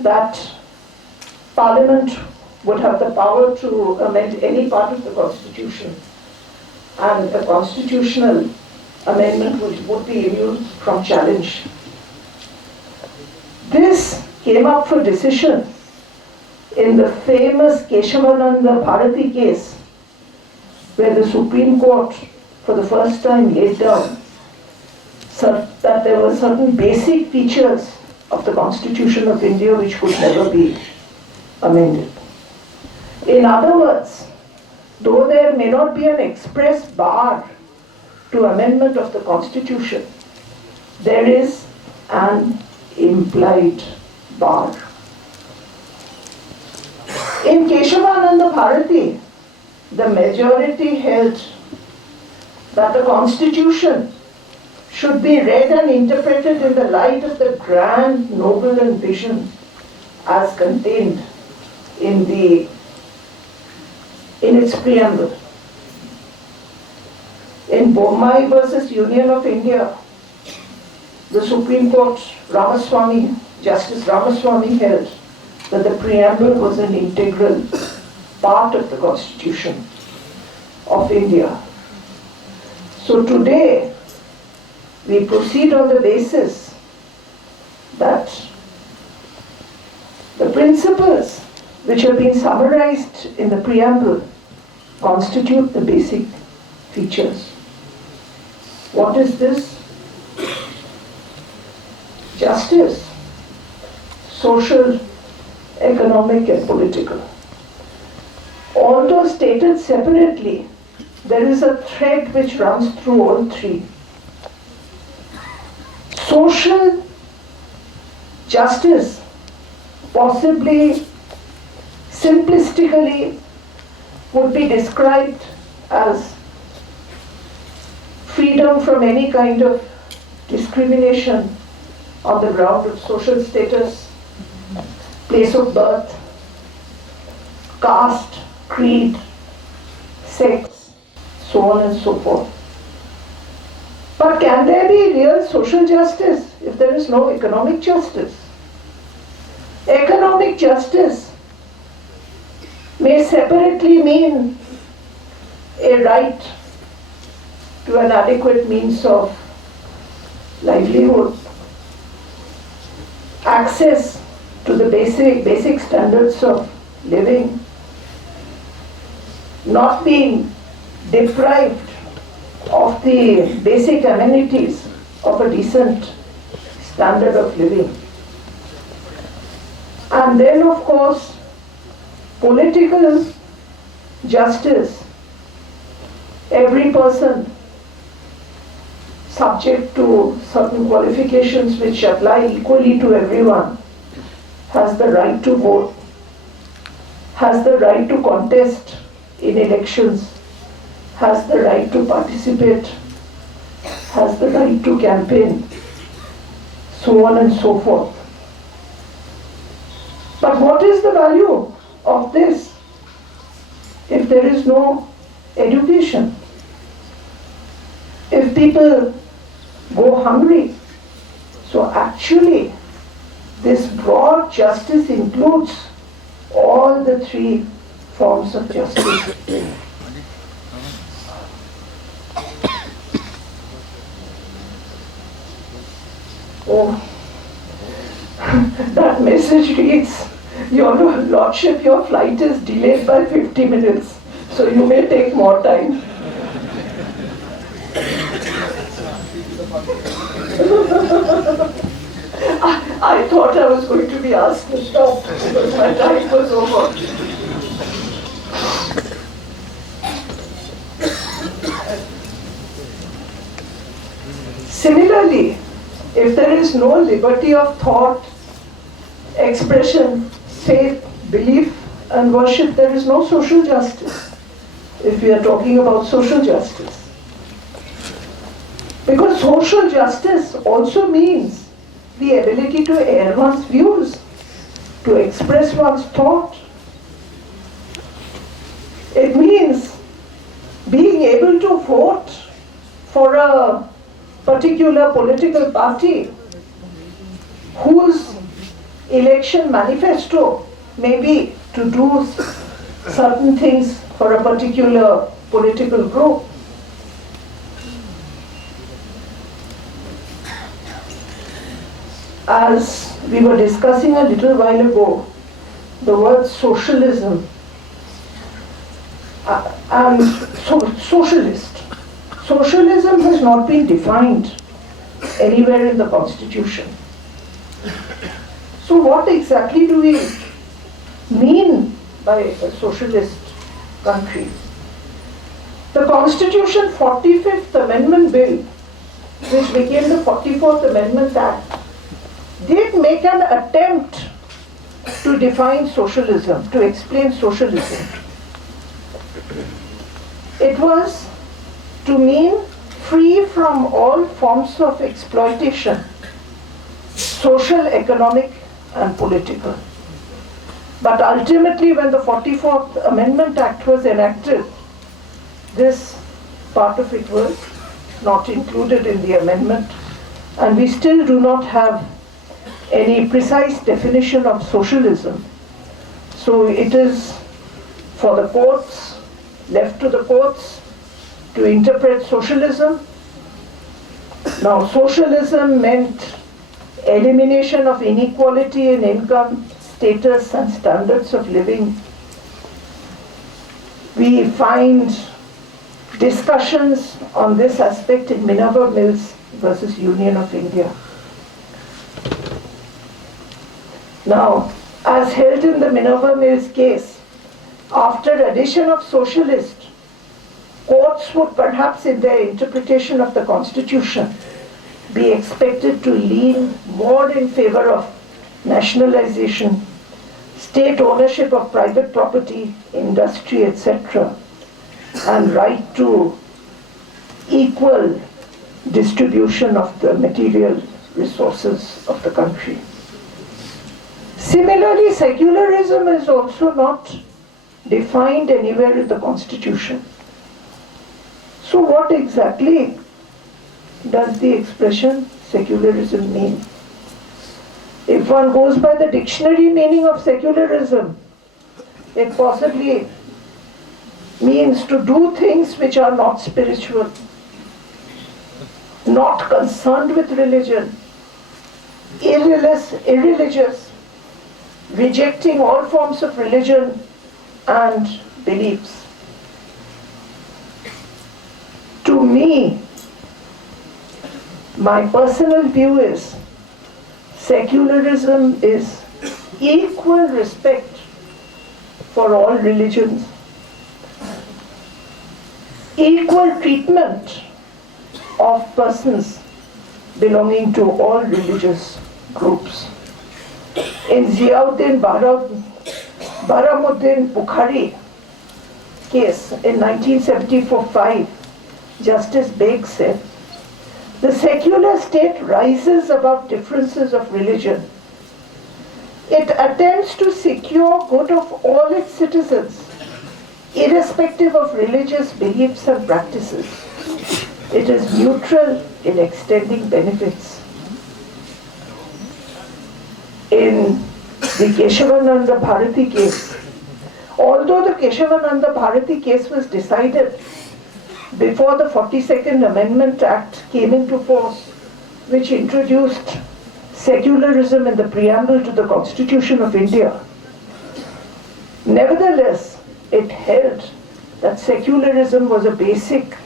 that Parliament would have the power to amend any part of the Constitution, and a constitutional amendment would be immune from challenge. This came up for decision in the famous Keshavananda Bharati case, where the Supreme Court for the first time laid down that there were certain basic features of the Constitution of India which could never be amended. In other words, though there may not be an express bar to amendment of the Constitution, there is an implied bar. In Keshavananda Bharati, the majority held that the Constitution should be read and interpreted in the light of the grand, noble and vision as contained in its preamble. In Bommai versus Union of India, the Supreme Court, Justice Ramaswamy held that the preamble was an integral part of the Constitution of India. So today, we proceed on the basis that the principles which have been summarized in the preamble constitute the basic features. What is this? Justice, social, economic and political. Although stated separately, there is a thread which runs through all three. Social justice, possibly simplistically, would be described as freedom from any kind of discrimination on the ground of social status, place of birth, caste, creed, sex, so on and so forth. But can there be real social justice if there is no economic justice? Economic justice may separately mean a right to an adequate means of livelihood, access to the basic standards of living, not being deprived of the basic amenities of a decent standard of living. And then, of course, political justice. Every person subject to certain qualifications which apply equally to everyone has the right to vote, has the right to contest in elections, has the right to participate, has the right to campaign, so on and so forth. But what is the value of this if there is no education? If people go hungry? So actually, this broad justice includes all the three forms of justice. Oh, that message reads, Your Lordship, your flight is delayed by 50 minutes, so you may take more time. I thought I was going to be asked to stop because my time was over. Similarly, if there is no liberty of thought, expression, faith, belief and worship, there is no social justice, if we are talking about social justice. Because social justice also means the ability to air one's views, to express one's thought. It means being able to vote for a particular political party whose election manifesto may be to do certain things for a particular political group. As we were discussing a little while ago, the word socialism and socialist. Socialism has not been defined anywhere in the Constitution. So what exactly do we mean by a socialist country? The Constitution 45th Amendment Bill, which became the 44th Amendment Act, did make an attempt to define socialism, to explain socialism. It was to mean free from all forms of exploitation, social, economic, and political. But ultimately, when the 44th Amendment Act was enacted, this part of it was not included in the amendment, and we still do not have any precise definition of socialism. So it is for the courts, left to the courts, to interpret socialism. Now, socialism meant elimination of inequality in income, status, and standards of living. We find discussions on this aspect in Minerva Mills versus Union of India. Now, as held in the Minerva Mills case, after addition of socialist, courts would perhaps in their interpretation of the Constitution be expected to lean more in favor of nationalization, state ownership of private property, industry, etc., and right to equal distribution of the material resources of the country. Similarly, secularism is also not defined anywhere in the Constitution. So what exactly does the expression secularism mean? If one goes by the dictionary meaning of secularism, it possibly means to do things which are not spiritual, not concerned with religion, irreligious, rejecting all forms of religion and beliefs. To me, my personal view is secularism is equal respect for all religions, equal treatment of persons belonging to all religious groups. In Ziauddin Bahramuddin Bukhari case in 1974-5, Justice Beg said, "The secular state rises above differences of religion. It attempts to secure good of all its citizens, irrespective of religious beliefs and practices. It is neutral in extending benefits." In the Keshavananda Bharati case, although the Keshavananda Bharati case was decided before the 42nd Amendment Act came into force, which introduced secularism in the preamble to the Constitution of India, nevertheless, it held that secularism was a basic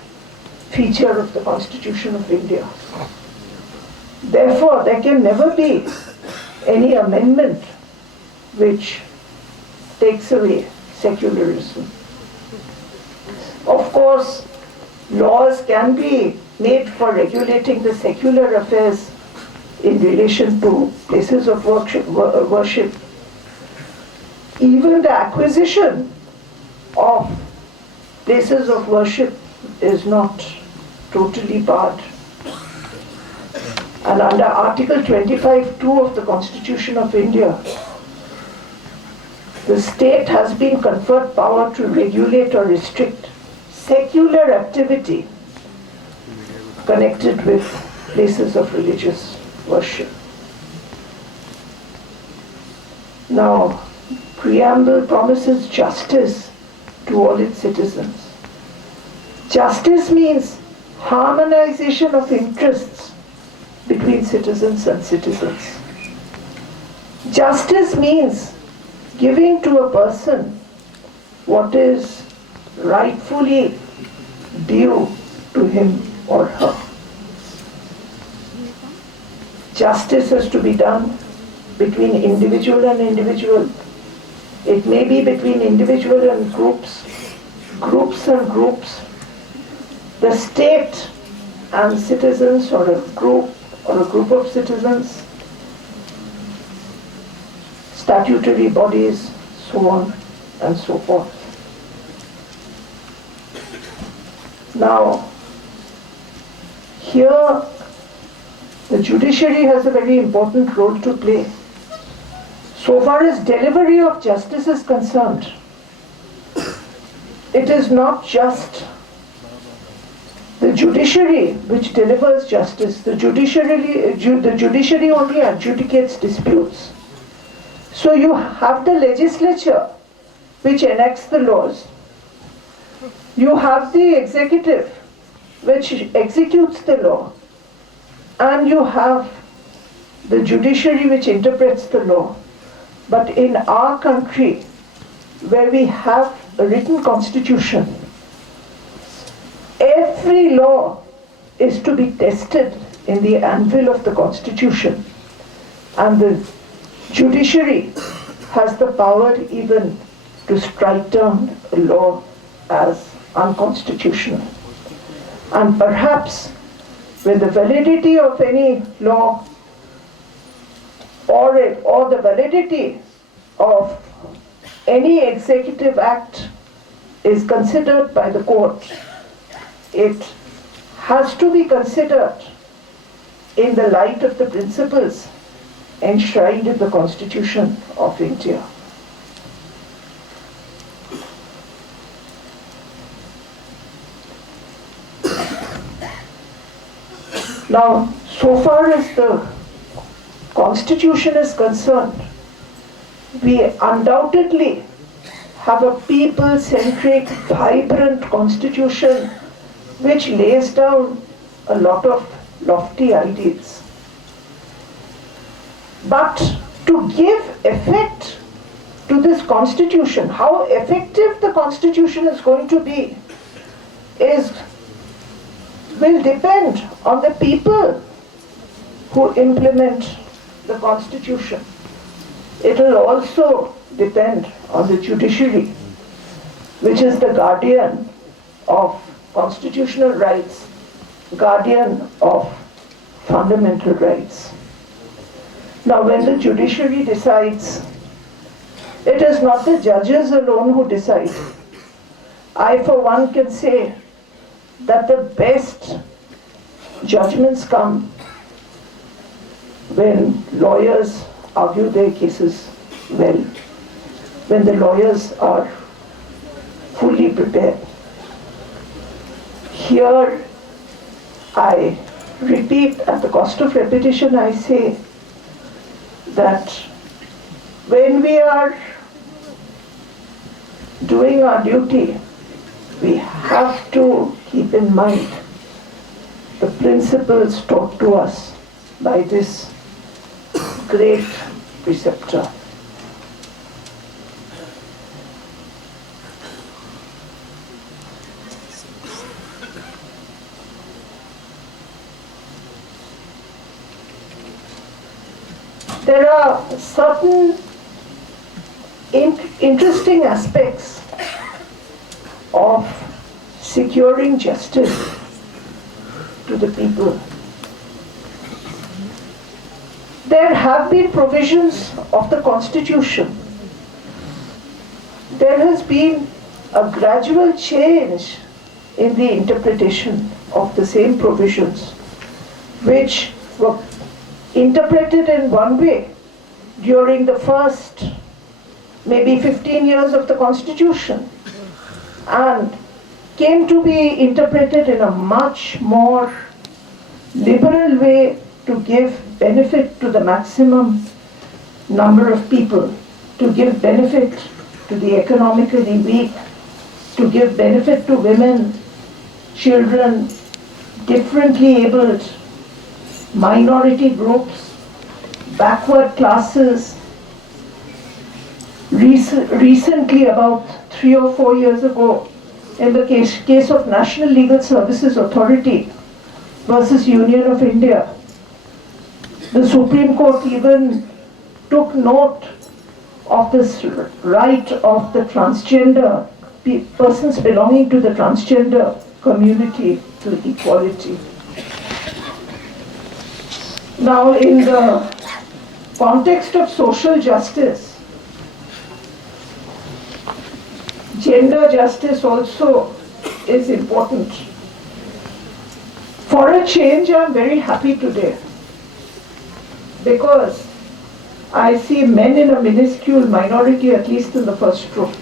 feature of the Constitution of India. Therefore, there can never be any amendment which takes away secularism. Of course, laws can be made for regulating the secular affairs in relation to places of worship. Even the acquisition of places of worship is not totally barred. And under Article 25(2) of the Constitution of India, the state has been conferred power to regulate or restrict secular activity connected with places of religious worship. Now, preamble promises justice to all its citizens. Justice means harmonization of interests between citizens and citizens. Justice means giving to a person what is rightfully due to him or her. Justice has to be done between individual and individual. It may be between individual and groups, groups and groups, the state and citizens, or a group of citizens, statutory bodies, so on and so forth. Now, here the judiciary has a very important role to play. So far as delivery of justice is concerned, it is not just the judiciary which delivers justice. The judiciary only adjudicates disputes. So you have the legislature which enacts the laws. You have the executive which executes the law. And you have the judiciary which interprets the law. But in our country, where we have a written constitution, every law is to be tested in the anvil of the constitution. And the judiciary has the power even to strike down a law as unconstitutional. And perhaps when the validity of any law or the validity of any executive act is considered by the court, it has to be considered in the light of the principles enshrined in the Constitution of India. Now, so far as the Constitution is concerned, we undoubtedly have a people-centric, vibrant Constitution which lays down a lot of lofty ideals. But to give effect to this Constitution, how effective the Constitution is going to be will depend on the people who implement the Constitution. It will also depend on the judiciary, which is the guardian of constitutional rights, guardian of fundamental rights. Now, when the judiciary decides, it is not the judges alone who decide. I, for one, can say that the best judgments come when lawyers argue their cases well, when the lawyers are fully prepared. Here, I repeat, at the cost of repetition, I say that when we are doing our duty, we have to keep in mind the principles taught to us by this great preceptor. There are certain interesting aspects of securing justice to the people. There have been provisions of the Constitution. There has been a gradual change in the interpretation of the same provisions, which were interpreted in one way during the first maybe 15 years of the Constitution, and came to be interpreted in a much more liberal way to give benefit to the maximum number of people to give benefit to the economically weak, to give benefit to women, children, differently abled, minority groups, backward classes. Recently, about 3 or 4 years ago, in the case of National Legal Services Authority versus Union of India, the Supreme Court even took note of this right of the transgender persons belonging to the transgender community to equality. Now, in the context of social justice, gender justice also is important. For a change, I am very happy today because I see men in a minuscule minority, at least in the first row.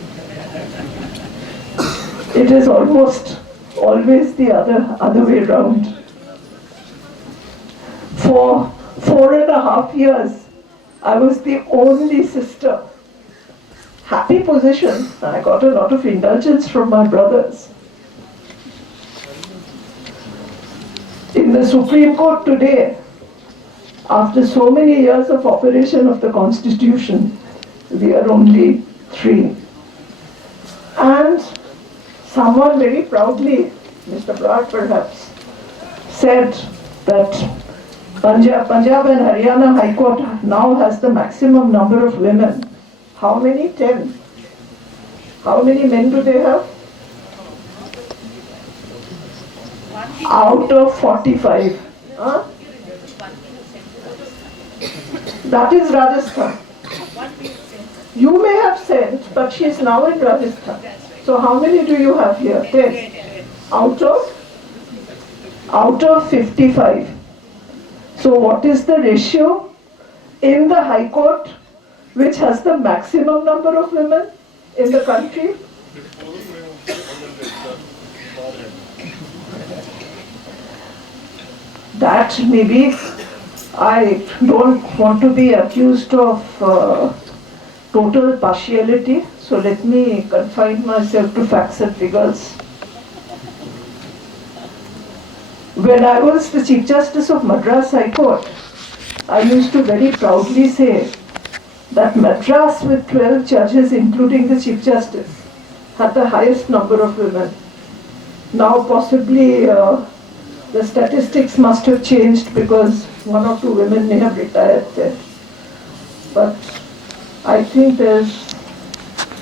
It is almost always the other way around. For 4.5 years, I was the only sister. Happy position. I got a lot of indulgence from my brothers. In the Supreme Court today, after so many years of operation of the Constitution, we are only 3. And someone very proudly, Mr. Brad perhaps, said that Punjab and Haryana High Court now has the maximum number of women. How many? 10. How many men do they have? Out of 45. Huh? That is Rajasthan. You may have sent, but she is now in Rajasthan. So how many do you have here? 10. Out of 55. So what is the ratio in the High Court, which has the maximum number of women in the country? That maybe I don't want to be accused of total partiality, so let me confine myself to facts and figures. When I was the Chief Justice of Madras High Court, I used to very proudly say that Madras, with 12 judges including the Chief Justice, had the highest number of women. Now possibly the statistics must have changed because 1 or 2 women may have retired there. But I think there's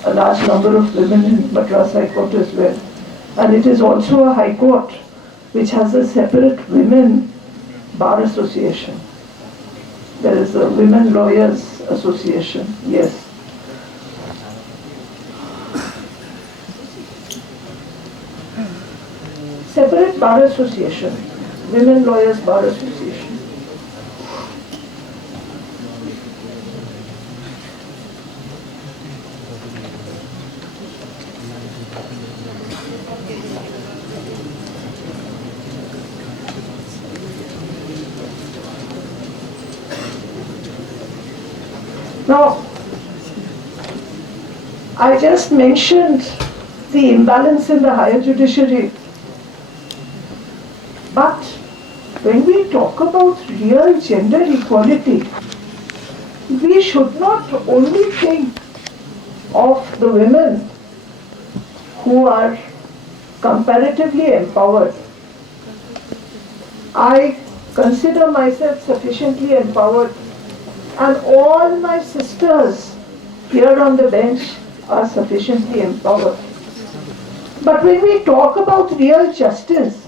a large number of women in Madras High Court as well. And it is also a High Court which has a separate women bar association. There is a Women Lawyers Association, yes. Separate bar association, Women Lawyers Bar Association. Now, I just mentioned the imbalance in the higher judiciary, but when we talk about real gender equality, we should not only think of the women who are comparatively empowered. I consider myself sufficiently empowered, and all my sisters here on the bench are sufficiently empowered. But when we talk about real justice,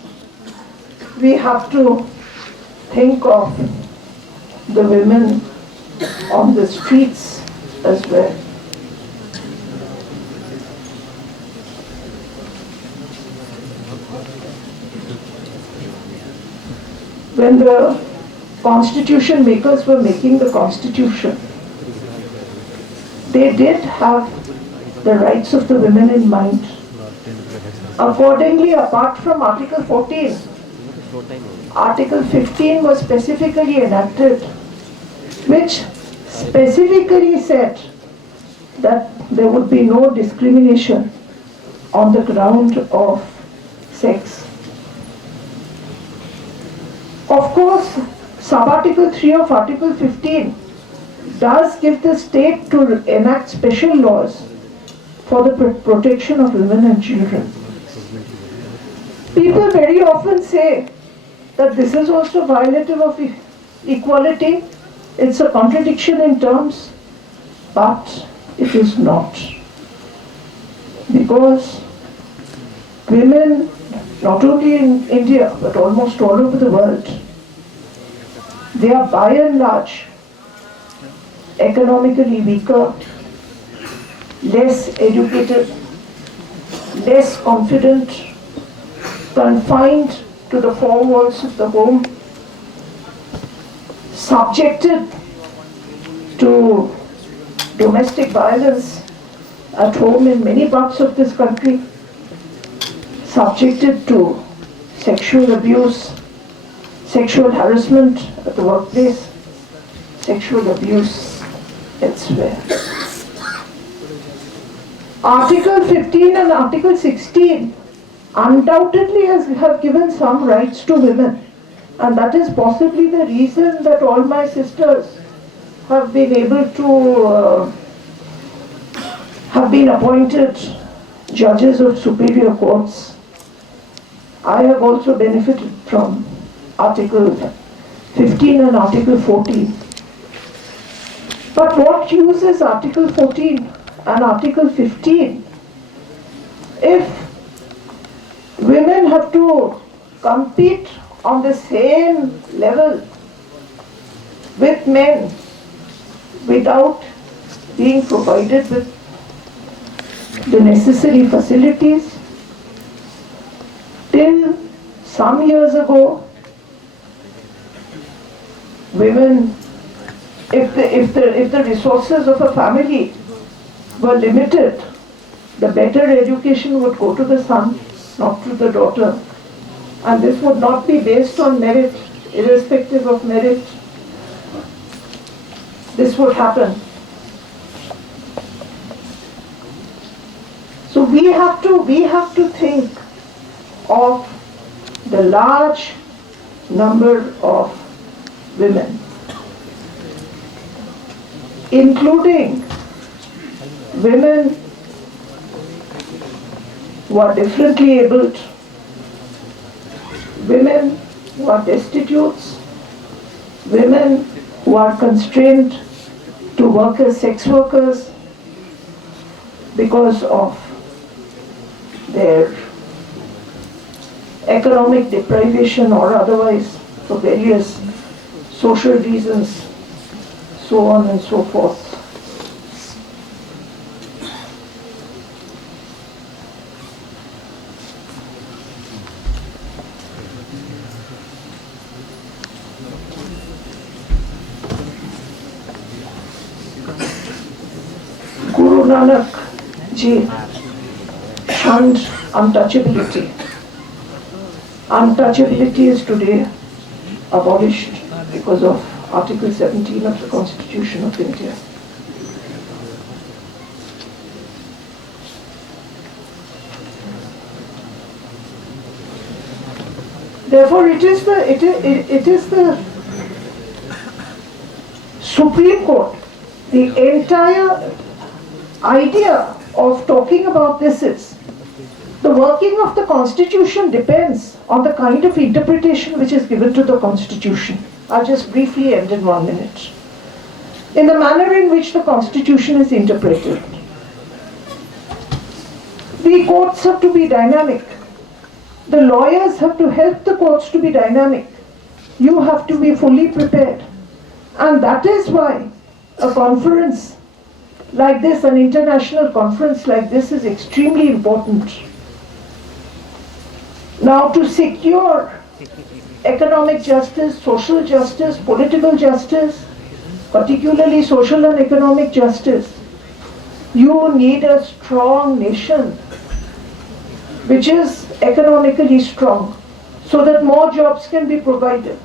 we have to think of the women on the streets as well. When the constitution makers were making the constitution, they did have the rights of the women in mind. Accordingly, apart from Article 14, Article 15 was specifically enacted, which specifically said that there would be no discrimination on the ground of sex. Of course, sub-article 3 of Article 15 does give the state to enact special laws for the protection of women and children. People very often say that this is also violative of equality. It's a contradiction in terms, but it is not. Because women, not only in India, but almost all over the world, they are by and large economically weaker, less educated, less confident, confined to the four walls of the home, subjected to domestic violence at home in many parts of this country, subjected to sexual abuse, sexual harassment at the workplace, sexual abuse elsewhere. Article 15 and Article 16 undoubtedly have given some rights to women, and that is possibly the reason that all my sisters have been able to have been appointed judges of superior courts. I have also benefited from Article 15 and Article 14. But what use is Article 14 and Article 15 if women have to compete on the same level with men without being provided with the necessary facilities? Till some years ago, women, if the resources of a family were limited, the better education would go to the son, not to the daughter. And this would not be based on merit, irrespective of merit. This would happen. So we have to think of the large number of women, including women who are differently abled, women who are destitutes, women who are constrained to work as sex workers because of their economic deprivation or otherwise for various social reasons, so on and so forth. Guru Nanak Ji shunned untouchability. Untouchability is today abolished because of Article 17 of the Constitution of India. Therefore, it is the Supreme Court. The entire idea of talking about this is the working of the Constitution depends on the kind of interpretation which is given to the Constitution. I'll just briefly end in 1 minute. In the manner in which the Constitution is interpreted, the courts have to be dynamic. The lawyers have to help the courts to be dynamic. You have to be fully prepared. And that is why a conference like this, an international conference like this, is extremely important. Now, to secure economic justice, social justice, political justice, particularly social and economic justice, you need a strong nation which is economically strong so that more jobs can be provided.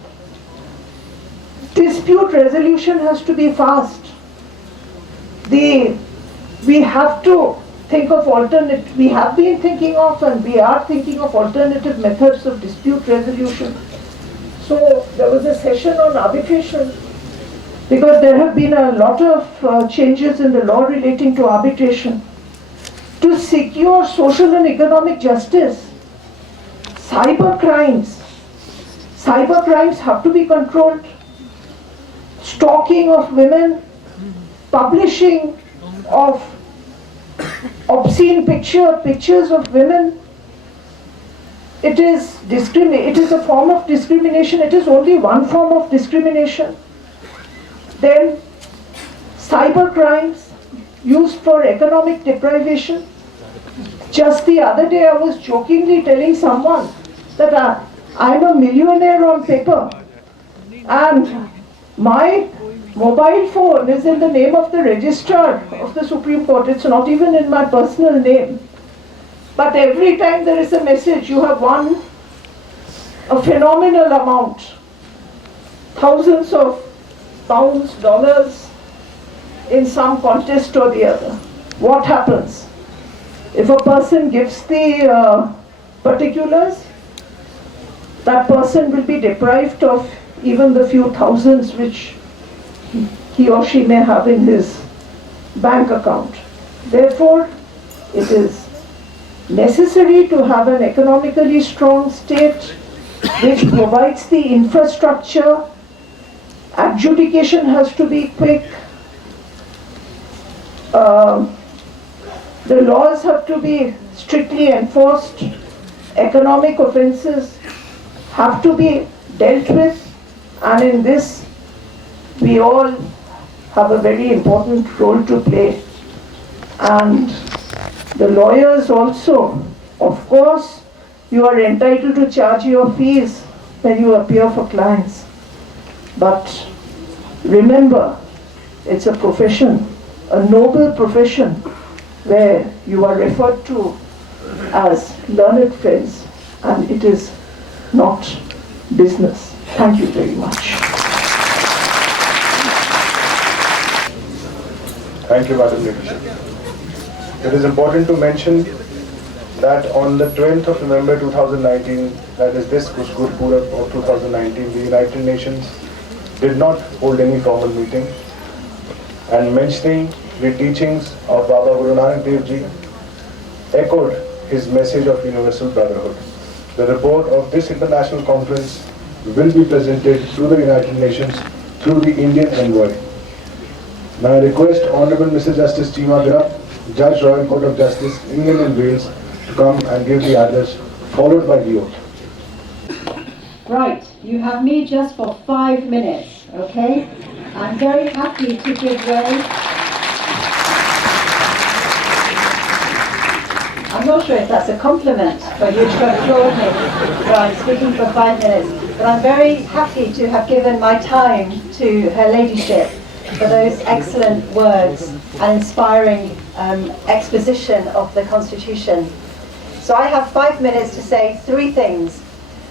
Dispute resolution has to be fast. The we have to think of we have been thinking of and we are thinking of alternative methods of dispute resolution. So there was a session on arbitration because there have been a lot of changes in the law relating to arbitration. To secure social and economic justice, cyber crimes have to be controlled. Stalking of women, publishing of obscene pictures of women, it is a form of discrimination. It is only one form of discrimination. Then cyber crimes used for economic deprivation. Just the other day I was jokingly telling someone that I'm a millionaire on paper and my mobile phone is in the name of the registrar of the Supreme Court. It's not even in my personal name. But every time there is a message, you have won a phenomenal amount. Thousands of pounds, dollars in some contest or the other. What happens? If a person gives the particulars, that person will be deprived of even the few thousands which he or she may have in his bank account. Therefore, it is necessary to have an economically strong state which provides the infrastructure. Adjudication has to be quick. The laws have to be strictly enforced. Economic offences have to be dealt with, and in this we all have a very important role to play. And the lawyers also, of course, you are entitled to charge your fees when you appear for clients. But remember, it's a profession, a noble profession, where you are referred to as learned friends, and it is not business. Thank you very much. Thank you, Madam Leadership. It is important to mention that on the 12th of November 2019, that is this Gurpurab of 2019, the United Nations did not hold any formal meeting, and mentioning the teachings of Baba Guru Nanak Dev Ji echoed his message of universal brotherhood. The report of this international conference will be presented to the United Nations through the Indian envoy. Now I request Honorable Mrs. Justice Cheema Grubb, Judge Royal Court of Justice, England and Wales, to come and give the address, followed by the oath. Right, you have me just for 5 minutes, okay? I'm very happy to give way. I'm not sure if that's a compliment for you to applaud me for I'm speaking for 5 minutes, but I'm very happy to have given my time to Her Ladyship for those excellent words and inspiring exposition of the Constitution. So I have 5 minutes to say 3 things.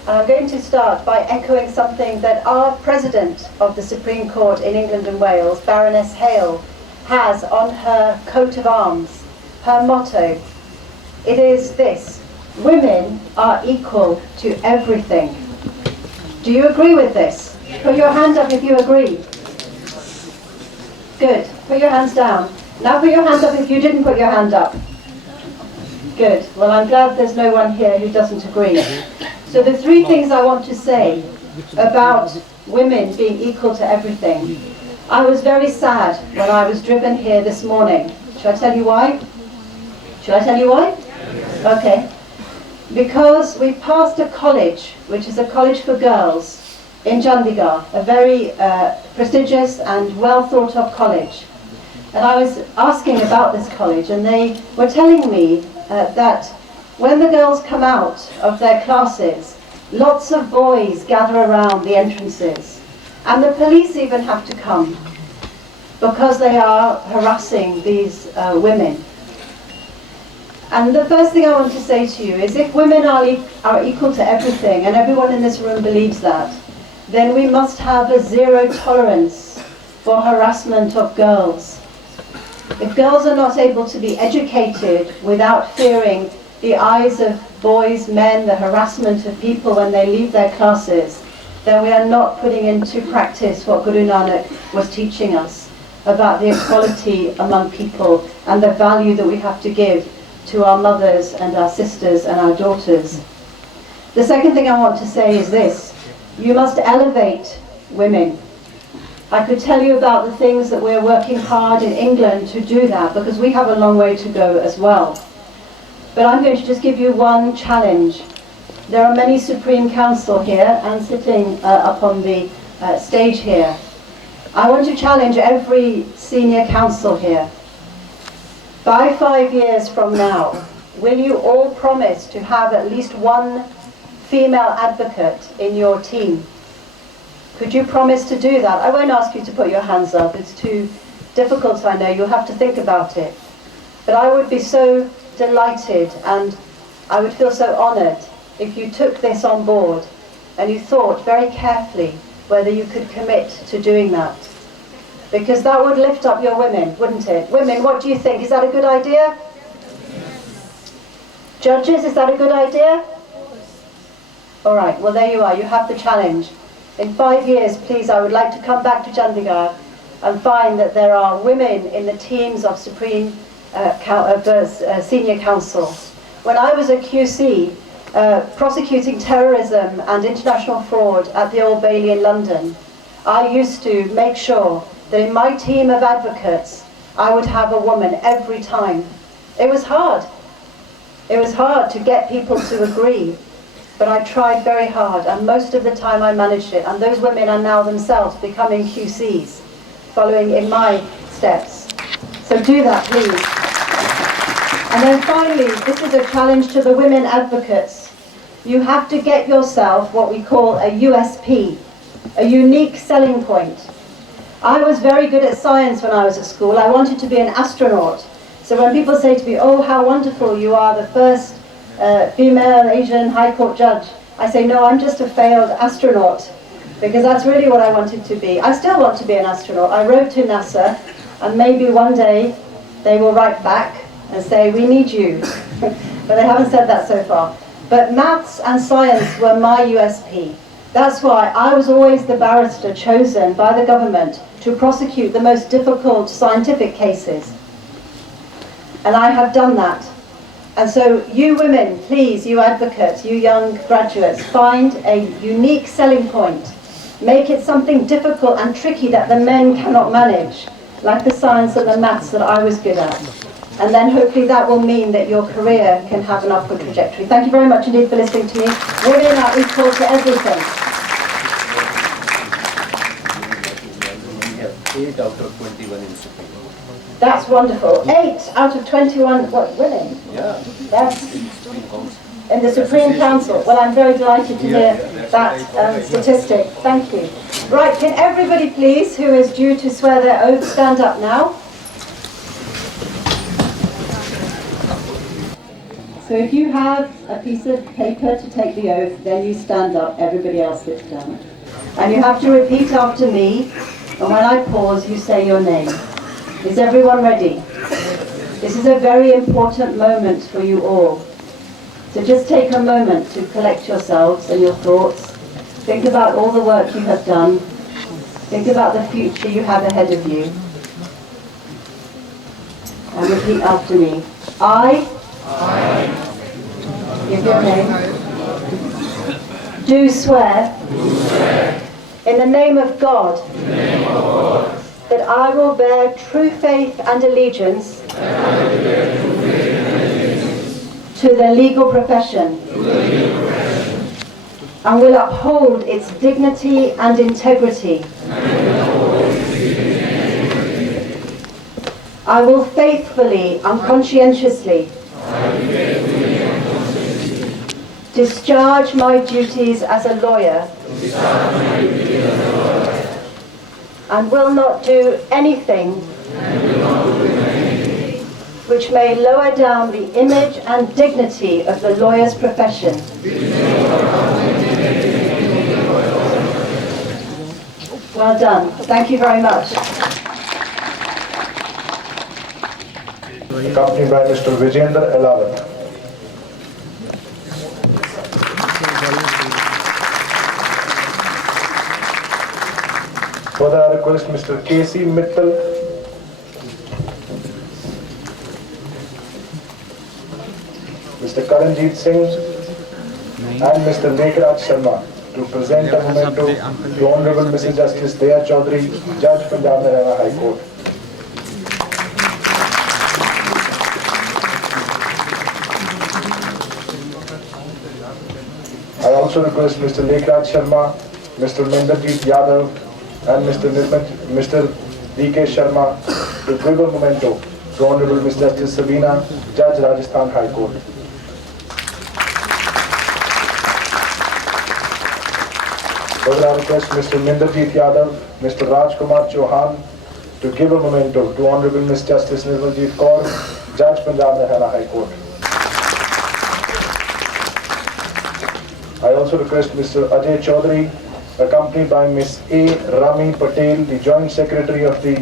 And I'm going to start by echoing something that our President of the Supreme Court in England and Wales, Baroness Hale, has on her coat of arms, her motto. It is this: women are equal to everything. Do you agree with this? Put your hand up if you agree. Good. Put your hands down. Now put your hands up if you didn't put your hand up. Good. Well, I'm glad there's no one here who doesn't agree. So the 3 things I want to say about women being equal to everything. I was very sad when I was driven here this morning. Should I tell you why? Should I tell you why? Okay. Because we passed a college, which is a college for girls, in Chandigarh, a very prestigious and well thought of college. And I was asking about this college, and they were telling me that when the girls come out of their classes, lots of boys gather around the entrances, and the police even have to come because they are harassing these women. And the first thing I want to say to you is, if women are equal to everything, and everyone in this room believes that, then we must have a zero tolerance for harassment of girls. If girls are not able to be educated without fearing the eyes of boys, men, the harassment of people when they leave their classes, then we are not putting into practice what Guru Nanak was teaching us about the equality among people and the value that we have to give to our mothers and our sisters and our daughters. The second thing I want to say is this: you must elevate women. I could tell you about the things that we're working hard in England to do that, because we have a long way to go as well. But I'm going to just give you one challenge. There are many Supreme Council here and sitting up on the stage here. I want to challenge every senior council here. By 5 years from now, will you all promise to have at least one female advocate in your team? Could you promise to do that? I won't ask you to put your hands up. It's too difficult, I know. You'll have to think about it. But I would be so delighted and I would feel so honoured if you took this on board and you thought very carefully whether you could commit to doing that. Because that would lift up your women, wouldn't it? Women, what do you think? Is that a good idea? Judges, is that a good idea? All right, well there you are, you have the challenge. In 5 years, please, I would like to come back to Chandigarh and find that there are women in the teams of Senior Council. When I was a QC, prosecuting terrorism and international fraud at the Old Bailey in London, I used to make sure that in my team of advocates, I would have a woman every time. It was hard. It was hard to get people to agree, but I tried very hard, and most of the time I managed it, and those women are now themselves becoming QCs, following in my steps. So do that, please. And then finally, this is a challenge to the women advocates. You have to get yourself what we call a USP, a unique selling point. I was very good at science when I was at school. I wanted to be an astronaut. So when people say to me, oh, how wonderful, you are the first female Asian High Court judge, I say, no, I'm just a failed astronaut, because that's really what I wanted to be. I still want to be an astronaut. I wrote to NASA, and maybe one day they will write back and say, we need you. But they haven't said that so far. But maths and science were my USP. That's why I was always the barrister chosen by the government to prosecute the most difficult scientific cases. And I have done that. And so you women, please, you advocates, you young graduates, find a unique selling point. Make it something difficult and tricky that the men cannot manage, like the science and the maths that I was good at. And then hopefully that will mean that your career can have an upward trajectory. Thank you very much indeed for listening to me. Women are equal to everything. We have 8 out of 21 in Supreme. That's wonderful. 8 out of 21 women? Yeah. Yes. In the Supreme Council. Well, I'm very delighted to hear that statistic. Thank you. Right, can everybody please, who is due to swear their oath, stand up now? So if you have a piece of paper to take the oath, then you stand up, everybody else sits down. And you have to repeat after me, and when I pause, you say your name. Is everyone ready? This is a very important moment for you all. So just take a moment to collect yourselves and your thoughts. Think about all the work you have done. Think about the future you have ahead of you. And repeat after me. I give your name, do swear, in the name of God, that I will bear true faith and allegiance to the legal profession, and will uphold its dignity and integrity. I will faithfully and conscientiously discharge my duties as a lawyer and will not do anything which may lower down the image and dignity of the lawyer's profession. Well done. Thank you very much. accompanied by Mr. Vijayendra Elawat. Further, I request Mr. K.C. Mittal, Mr. Karanjit Singh, and Mr. Lekhraj Sharma to present a memento to Honorable Mrs. Justice Diya Chaudhary, Judge Punjab and Haryana High Court. I also request Mr. Lekhraj Sharma, Mr. Menderjeet Yadav, and Mr. D.K. Sharma to give a memento to Honorable Ms. Justice Sabina, Judge Rajasthan High Court. Further, I request Mr. Menderjeet Yadav, Mr. Rajkumar Chauhan to give a memento to Honorable Ms. Justice Nirmaljeet Kaur, Judge Punjab and Haryana High Court. I also request Mr. Ajay Chaudhary, accompanied by Ms. A. Rami Patel, the Joint Secretary of the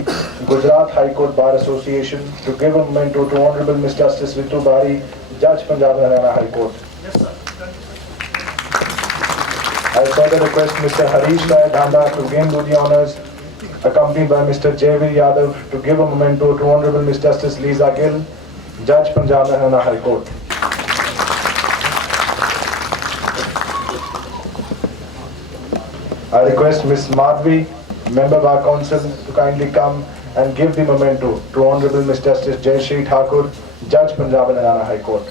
Gujarat High Court Bar Association, to give a memento to Honorable Ms. Justice Ritu Bari, Judge Punjab and Haryana High Court. I further request Mr. Harish Rai Dhanda to gain the honours, accompanied by Mr. Jayveer Yadav, to give a memento to Honorable Ms. Justice Lisa Gill, Judge Punjab and Haryana High Court. I request Ms. Madhvi, Member Bar Council, to kindly come and give the memento to Honorable Ms. Justice Jayashree Thakur, Judge Punjab and Haryana High Court.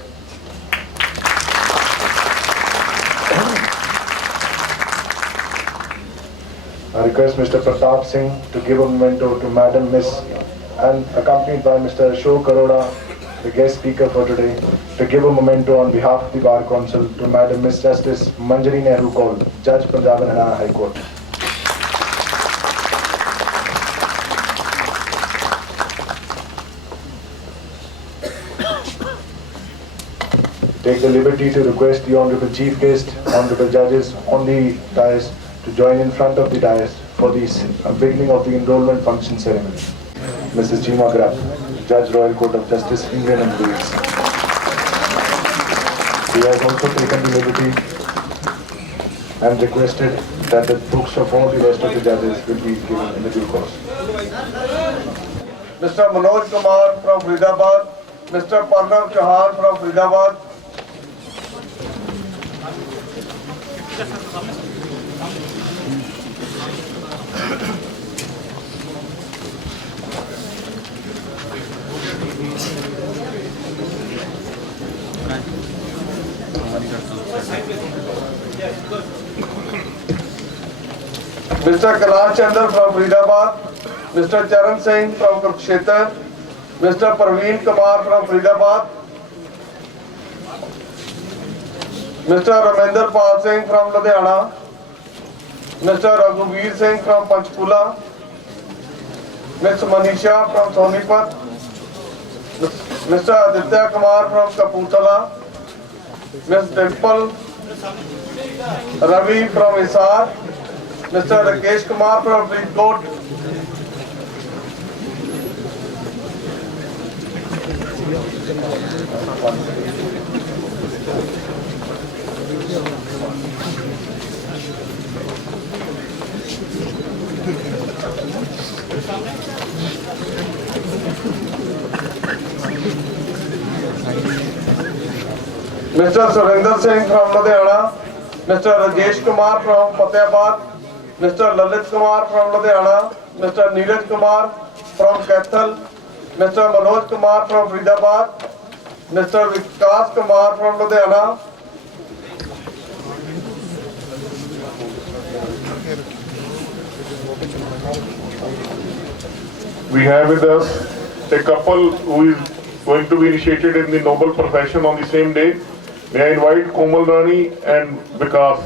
I request Mr. Pratap Singh to give a memento to Madam Ms. and accompanied by Mr. Ashok Arora, the guest speaker for today, to give a memento on behalf of the Bar Council to Madam Ms. Justice Manjari Nehru Kaul, Judge Punjab and Haryana High Court. Take the liberty to request the Honorable Chief Guest, Honorable Judges on the dais to join in front of the dais for the beginning of the enrollment function ceremony. Mrs. Cheema Grubb, Judge Royal Court of Justice, England and Wales. He has also taken the liberty and requested that the books of all the rest of the judges will be given in the due course. Mr. Manoj Kumar from Faridabad, Mr. Parnav Chauhan from Faridabad, Mr. Kailash Chandra from Faridabad, Mr. Charan Singh from Kurukshetra, Mr. Parveen Kumar from Faridabad, Mr. Ramendra Pal Singh from Ludhiana, Mr. Raghuveer Singh from Panchkula, Ms. Manisha from Sonipat, Mr. Aditya Kumar from Kapurthala, Ms. Dimple Ravi from Hisar, Mr. Rakesh Kumar from Faridkot, Mr. Surinder Singh from Ludhiana, Mr. Rajesh Kumar from Fatehbad, Mr. Lalit Kumar from Ludhiana, Mr. Neeraj Kumar from Kaithal, Mr. Manoj Kumar from Faridabad, Mr. Vikas Kumar from Ludhiana, We have with us a couple who is going to be initiated in the noble profession on the same day. May I invite Komal Rani and Vikas.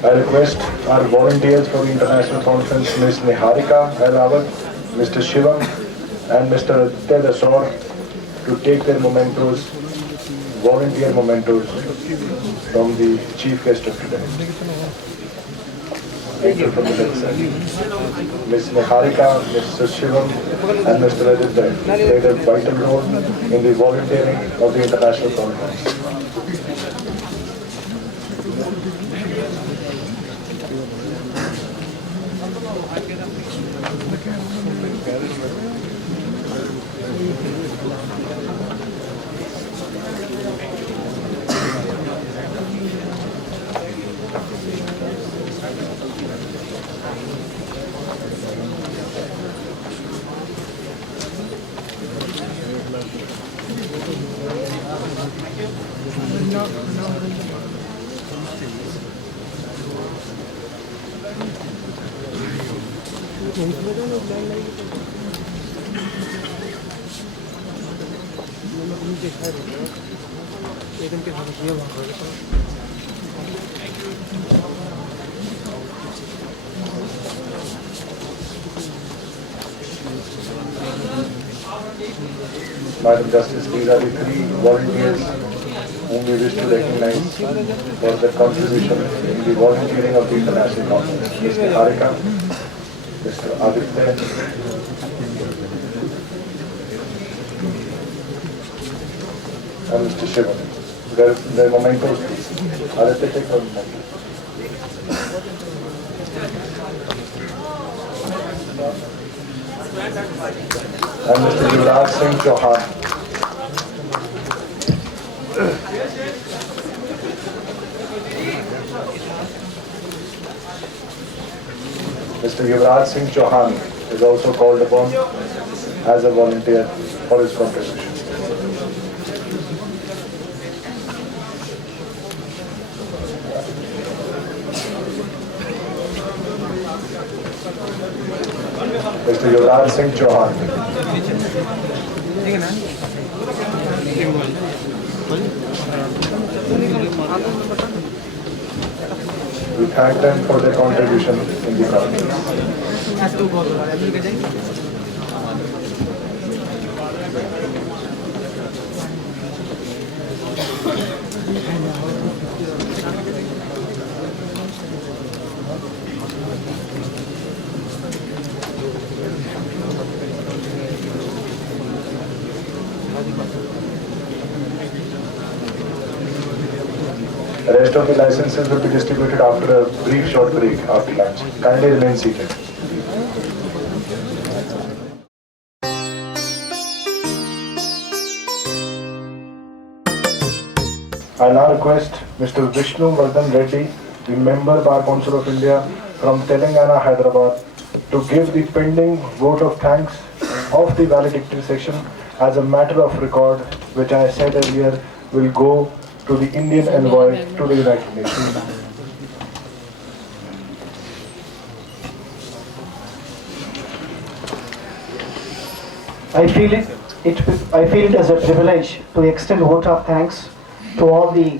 I request our volunteers for the international conference, Ms. Niharika Airawat, Mr. Shivam, and Mr. Aditya Dasor, to take their mementos, volunteer mementos, from the chief guest of today. Thank you from the left side. Ms. Niharika, Mr. Shivam, and Mr. Aditya played a vital role in the volunteering of the international conference. Madam Justice, these are the three volunteers whom we wish to recognize for their contribution in the volunteering of the international conference. Ms. Niharika, Mr. Aditya, and Mr. Shivam. Their mementos, please. Aditya, take your memento. And Mr. Yuvraj Singh Chauhan. Mr. Yuvraj Singh Chauhan is also called upon as a volunteer for his contribution. Mr. Yuvraj Singh Chauhan. We thank them for their contribution in the conference. The rest of the licenses will be distributed after a brief short break after lunch. Kindly remain seated. I now request Mr. Vishnu Vardhan Reddy, the Member Bar Council of India from Telangana, Hyderabad, to give the pending vote of thanks of the valedictory section as a matter of record, which I said earlier will go to the Indian envoy to the United Nations. I feel it as a privilege to extend a vote of thanks to all the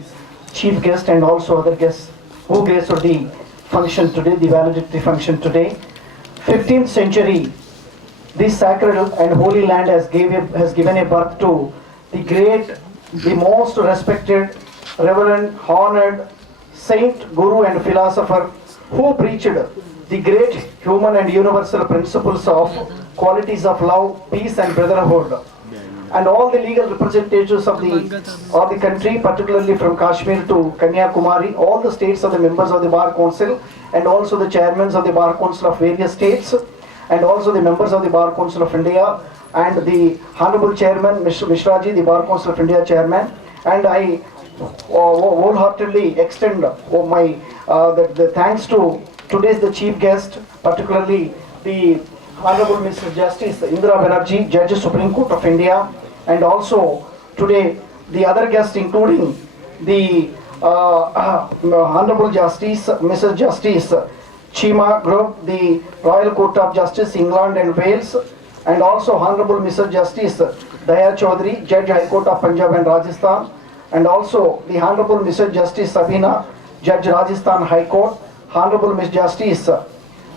chief guests and also other guests who graced the function today, the valedictory function today. 15th century, this sacred and holy land has given a birth to the great, the most respected, reverend, honored saint, guru and philosopher who preached the great human and universal principles of qualities of love, peace and brotherhood. And all the legal representatives of the country, particularly from Kashmir to Kanyakumari, all the states are the members of the Bar Council, and also the chairmen of the Bar Council of various states, and also the members of the Bar Council of India, and the Honorable Chairman, Mr. Mishraji, the Bar Council of India Chairman. And I wholeheartedly extend the thanks to today's the chief guest, particularly the Honorable Ms. Justice Indira Banerjee, Judge Supreme Court of India, and also today the other guests including the Honorable Justice, Mrs. Justice Cheema Grubb, the Royal Court of Justice, England and Wales, and also Honorable Mrs. Justice Daya Chaudhary, Judge High Court of Punjab and Rajasthan, and also the Honorable Mrs. Justice Sabina, Judge Rajasthan High Court, Honorable Ms. Justice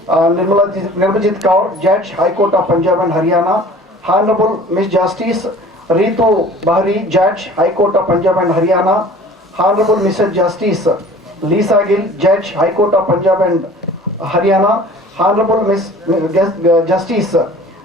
Nirmajit Kaur, Judge High Court of Punjab and Haryana, Honorable Ms. Justice Ritu Bahri, Judge High Court of Punjab and Haryana, Honorable Mrs. Justice Lisa Gill, Judge High Court of Punjab and Haryana, Honorable Ms. Justice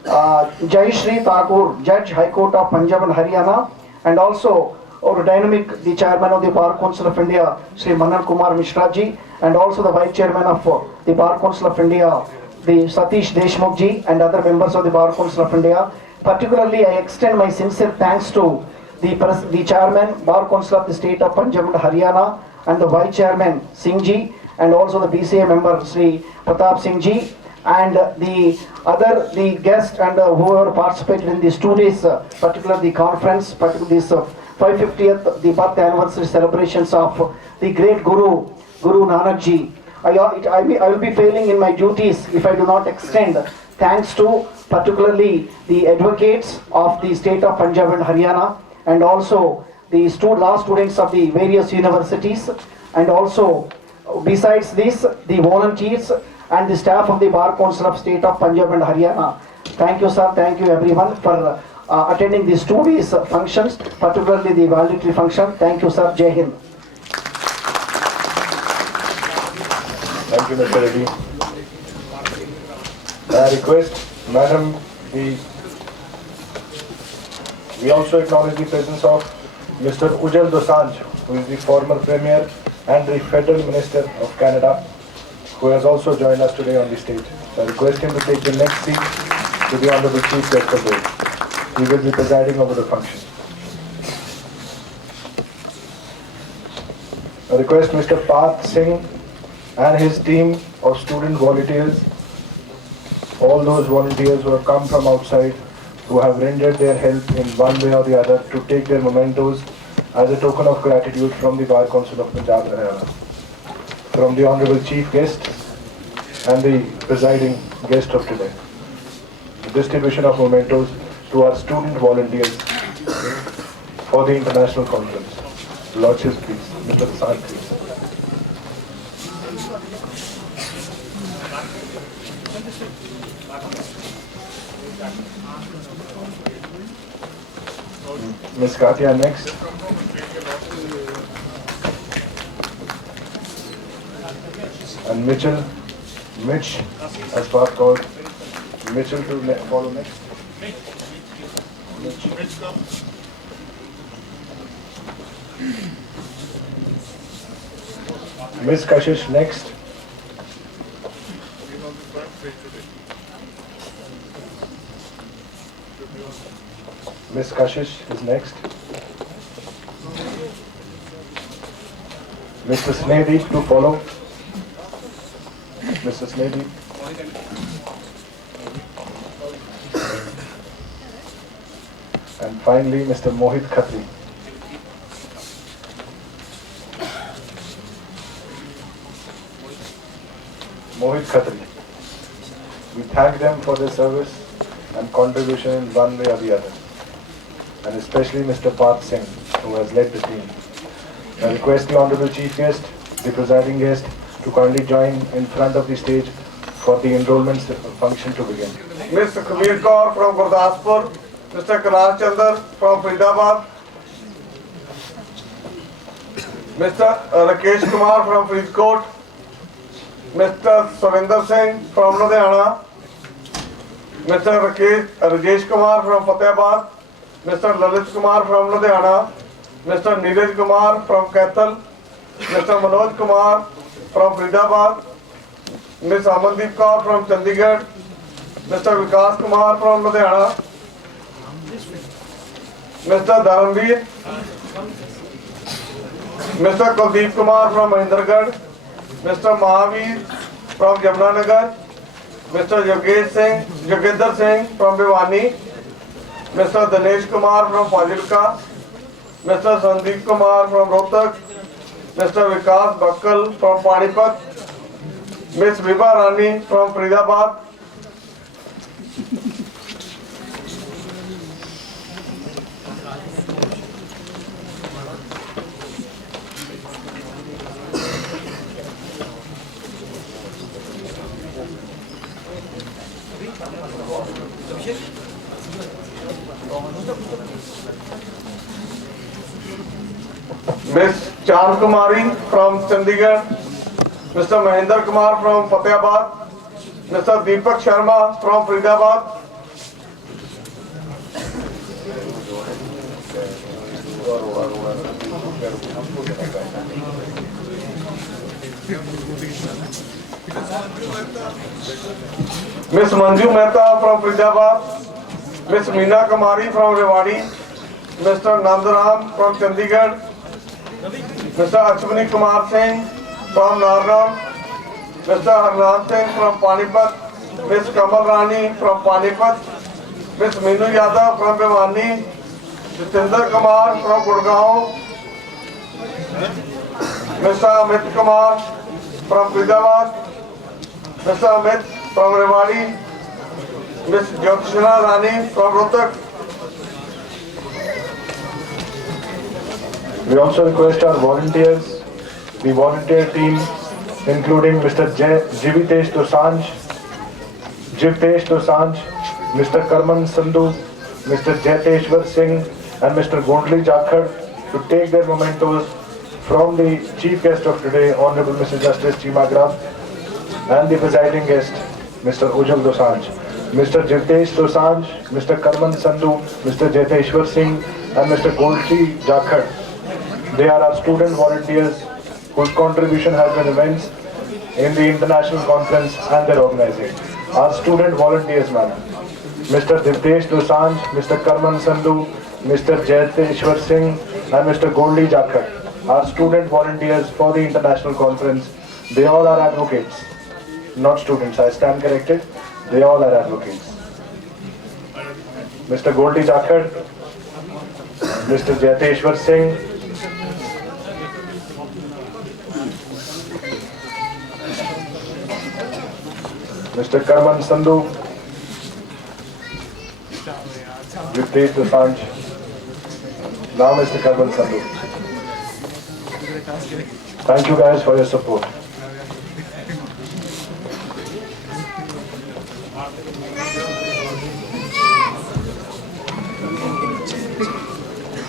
Jai Shri Thakur, Judge High Court of Punjab and Haryana, and also our dynamic, the Chairman of the Bar Council of India, Sri Manan Kumar Mishra ji, and also the Vice Chairman of the Bar Council of India, the Satish Deshmukh ji, and other members of the Bar Council of India. Particularly, I extend my sincere thanks to the Chairman, Bar Council of the State of Punjab and Haryana, and the Vice Chairman Singh ji, and also the BCA member Sri Pratap Singh ji, and the guests and whoever participated in these 2 days, particularly the conference, particularly this 550th the birth anniversary celebrations of the great Guru Nanak ji. I will be failing in my duties if I do not extend thanks to particularly the advocates of the state of Punjab and Haryana, and also the law students of the various universities, and also besides this the volunteers and the staff of the Bar Council of State of Punjab and Haryana. Thank you, sir. Thank you everyone for attending these 2 days functions, particularly the valedictory function. Thank you, sir. Jai Hind. Thank you, Mr. Reddy. I request, Madam, we also acknowledge the presence of Mr. Ujjwal Dosanjh, who is the former Premier and the Federal Minister of Canada, who has also joined us today on the stage. So I request him to take the next seat to the Honorable Chief Guest of the Day. He will be presiding over the function. I request Mr. Parth Singh and his team of student volunteers, all those volunteers who have come from outside, who have rendered their help in one way or the other to take their mementos as a token of gratitude from the Bar Council of Punjab and Haryana, from the Honorable Chief Guest and the presiding guest of today. The distribution of mementos to our student volunteers for the international conference. Lordship, please. Mr. Dosanjh, please. Ms. Katya next. And Mitch, as far called, Mitchell to follow next. Miss Kashish next. Miss Kashish is next. Mr. Snedeep to follow. Mr. Snedeep. And finally, Mr. Mohit Khatri. Mohit Khatri. We thank them for their service and contribution in one way or the other. And especially Mr. Parth Singh, who has led the team. I request the Honorable Chief Guest, the presiding guest, to kindly join in front of the stage for the enrollment function to begin. Mr. Kabir Kaur from Gurdaspur, Mr. Kailash Chandra from Faridabad, Mr. Rakesh Kumar from Faridkot, Mr. Surinder Singh from Ludhiana, Mr. Rajesh Kumar from Fatehbad, Mr. Lalit Kumar from Ludhiana, Mr. Neeraj Kumar from Kaithal, Mr. Manoj Kumar from Faridabad, Ms. Amandeep Kaur from Chandigarh, Mr. Vikas Kumar from Ludhiana, Mr. Dharamveer, Mr. Kuldeep Kumar from Mahindragarh, Mr. Mahavir from Jamnanagar, Mr. Yogendra Singh from Bhiwani, Mr. Dinesh Kumar from Fazilka, Mr. Sandeep Kumar from Rohtak, Mr. Vikas Bakkal from Panipat, Ms. Vibha Rani from Faridabad, Ms. Chand Kumari from Chandigarh, Mr. Mahendra Kumar from Fatehbad, Mr. Deepak Sharma from Faridabad, Ms. Manju Mehta from Faridabad, Ms. Meena Kumari from Rewari, Mr. Nandaram from Chandigarh, Mr. Ashwini Kumar Singh from Narnaul, Mr. Harnan Singh from Panipat, Ms. Kamal Rani from Panipat, Ms. Meenu Yadav from Bhiwani, Jitinder Kumar from Gurgaon, Mr. Amit Kumar from Faridabad, Mr. Amit from Rewari, Ms. Jyotishna Rani from Rohtak. We also request our volunteers, the volunteer team, including Mr. Jivitesh Dosanjh, Mr. Karman Sandhu, Mr. Jaiteshwar Singh, and Mr. Gondli Jakhad, to take their mementos from the chief guest of today, Honorable Mrs. Justice Cheema Grubb, and the presiding guest, Mr. Ujjwal Dosanjh. Mr. Jivitesh Dosanjh, Mr. Karman Sandhu, Mr. Jaiteshwar Singh, and Mr. Gondli Jakhad. They are our student volunteers whose contribution has been immense in the international conference and their organizing. Our student volunteers, madam. Mr. Jivitesh Dosanjh, Mr. Karman Sandhu, Mr. Jaiteshwar Singh, and Mr. Gondli Jakhad. Our student volunteers for the international conference. They all are advocates, not students. I stand corrected. They all are advocates. Mr. Gondli Jakhad, Mr. Jaiteshwar Singh, Mr. Karman Sandhu, Jivitesh Dosanjh. Now Mr. Karman Sandhu. Thank you guys for your support.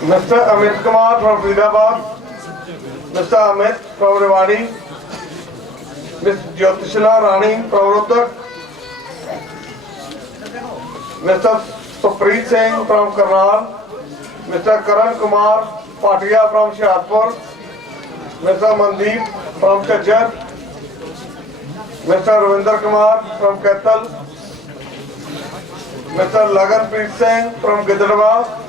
Mr. Amit Kumar from Faridabad, Mr. Amit from Rewari, Ms. Jyotishna Rani from Rohtak, Mr. Supreet Singh from Karnal, Mr. Karan Kumar Patia from Shahadpur, Mr. Mandeep from Chajjar, Mr. Ravinder Kumar from Kaithal, Mr. Laganpreet Singh from Giddradwa,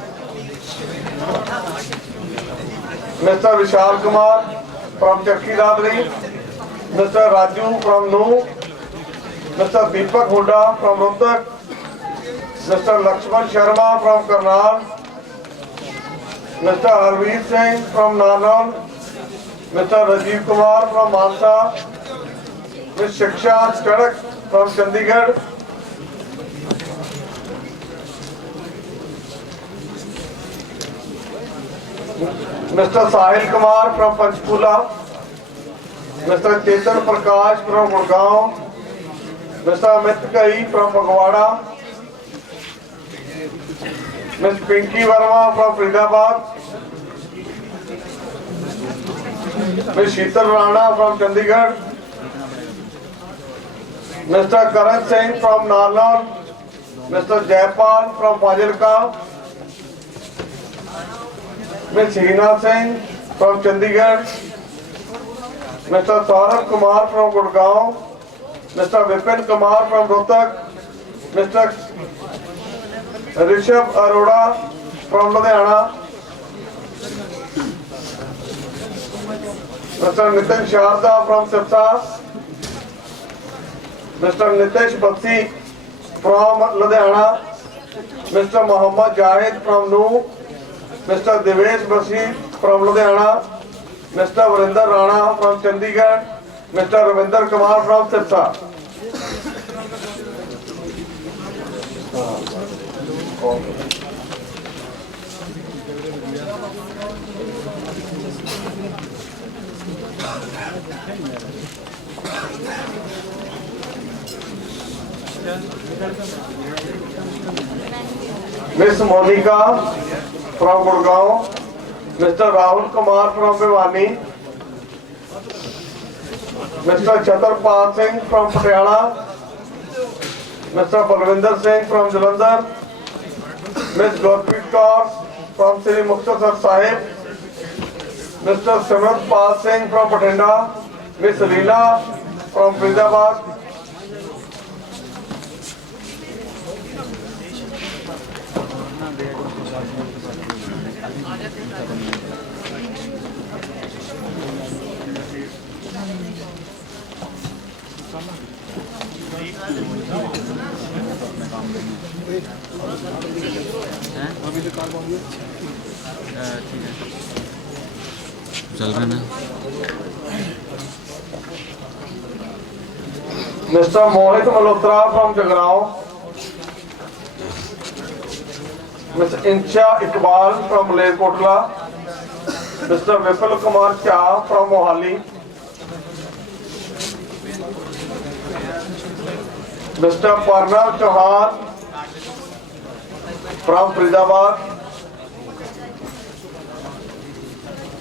Mr. Vishal Kumar from Chakki Dadri, Mr. Raju from Nuh, Mr. Deepak Huda from Rohtak, Mr. Lakshman Sharma from Karnal, Mr. Harveer Singh from Narnaul, Mr. Rajiv Kumar from Mansa, Ms. Shiksha Charak from Chandigarh, Mr. Sahil Kumar from Panchkula, Mr. Chetan Prakash from Gurgaon, Mr. Amit Kai from Phagwara, Ms. Pinky Verma from Faridabad, Ms. Sheetal Rana from Chandigarh, Mr. Karan Singh from Narnaul, Mr. Jaipal from Fazilka, Ms. Hina Singh from Chandigarh, Mr. Saurabh Kumar from Gurgaon, Mr. Vipin Kumar from Rohtak, Mr. Rishabh Arora from Ludhiana, Mr. Nitin Sharda from Sirsa, Mr. Nitesh Bakshi from Ludhiana, Mr. Mohammad Jahid from Nuh, Mr. Devesh Bakshi from Ludhiana, Mr. Varinder Rana from Chandigarh, Mr. Ravinder Kumar from Sirsa. Miss Monica from Gurgaon, Mr. Rahul Kumar from Bhiwani, Mr. Chhatarpal Singh from Patiala, Mr. Balwinder Singh from Jalandhar, Ms. Gurpreet Kaur from Sri Muktasar Sahib, Mr. Simratpal Singh from Bathinda, Ms. Leela from Faridabad, चल रहा ना Mr. Mohit Malhotra from Jagrao, Ms. Insha Iqbal from Malerkotla, Mr. Vipul Kumar Shah from Mohali, Mr. Parnav Chauhan from Faridabad,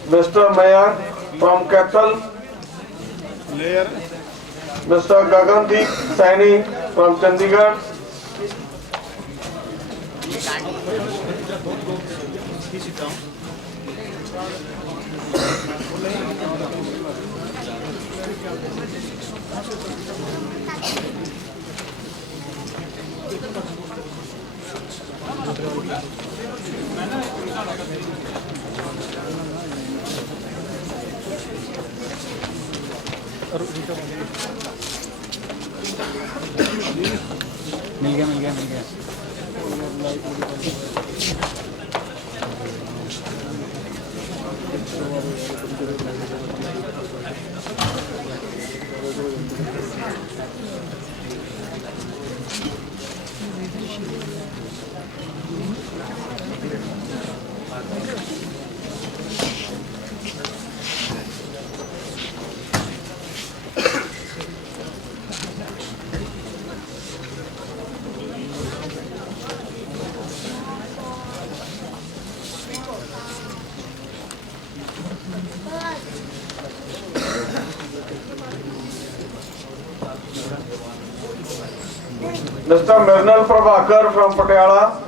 Mr. Mayank from Kathal, Mr. Gagandeep Saini from Chandigarh, मिल गया Mr. Mirnal Prabhakar from Patiala,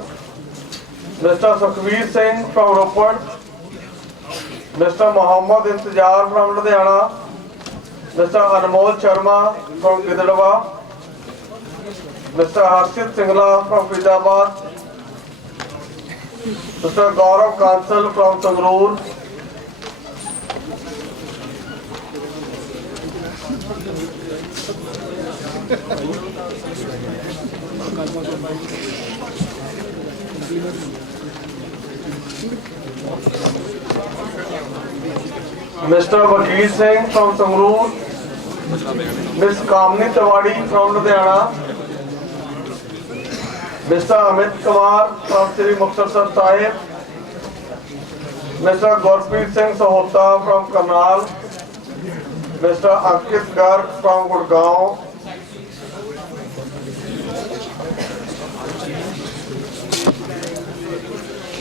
Mr. Sukhveer Singh from Ropar, Mr. Mohammad Intijar from Ludhiana, Mr. Anmol Sharma from Gidadwa, Mr. Harshit Singla from Faridabad, Mr. Gaurav Kansal from Sangrur, Mr. Vakil Singh from Sangrur, Ms. Kamini Tiwari from Ludhiana, Mr. Amit Kumar from Sri Muktasar Sahib, Mr. Gurpreet Singh Sahota from Karnal, Mr. Ankit Garg from Gurgaon,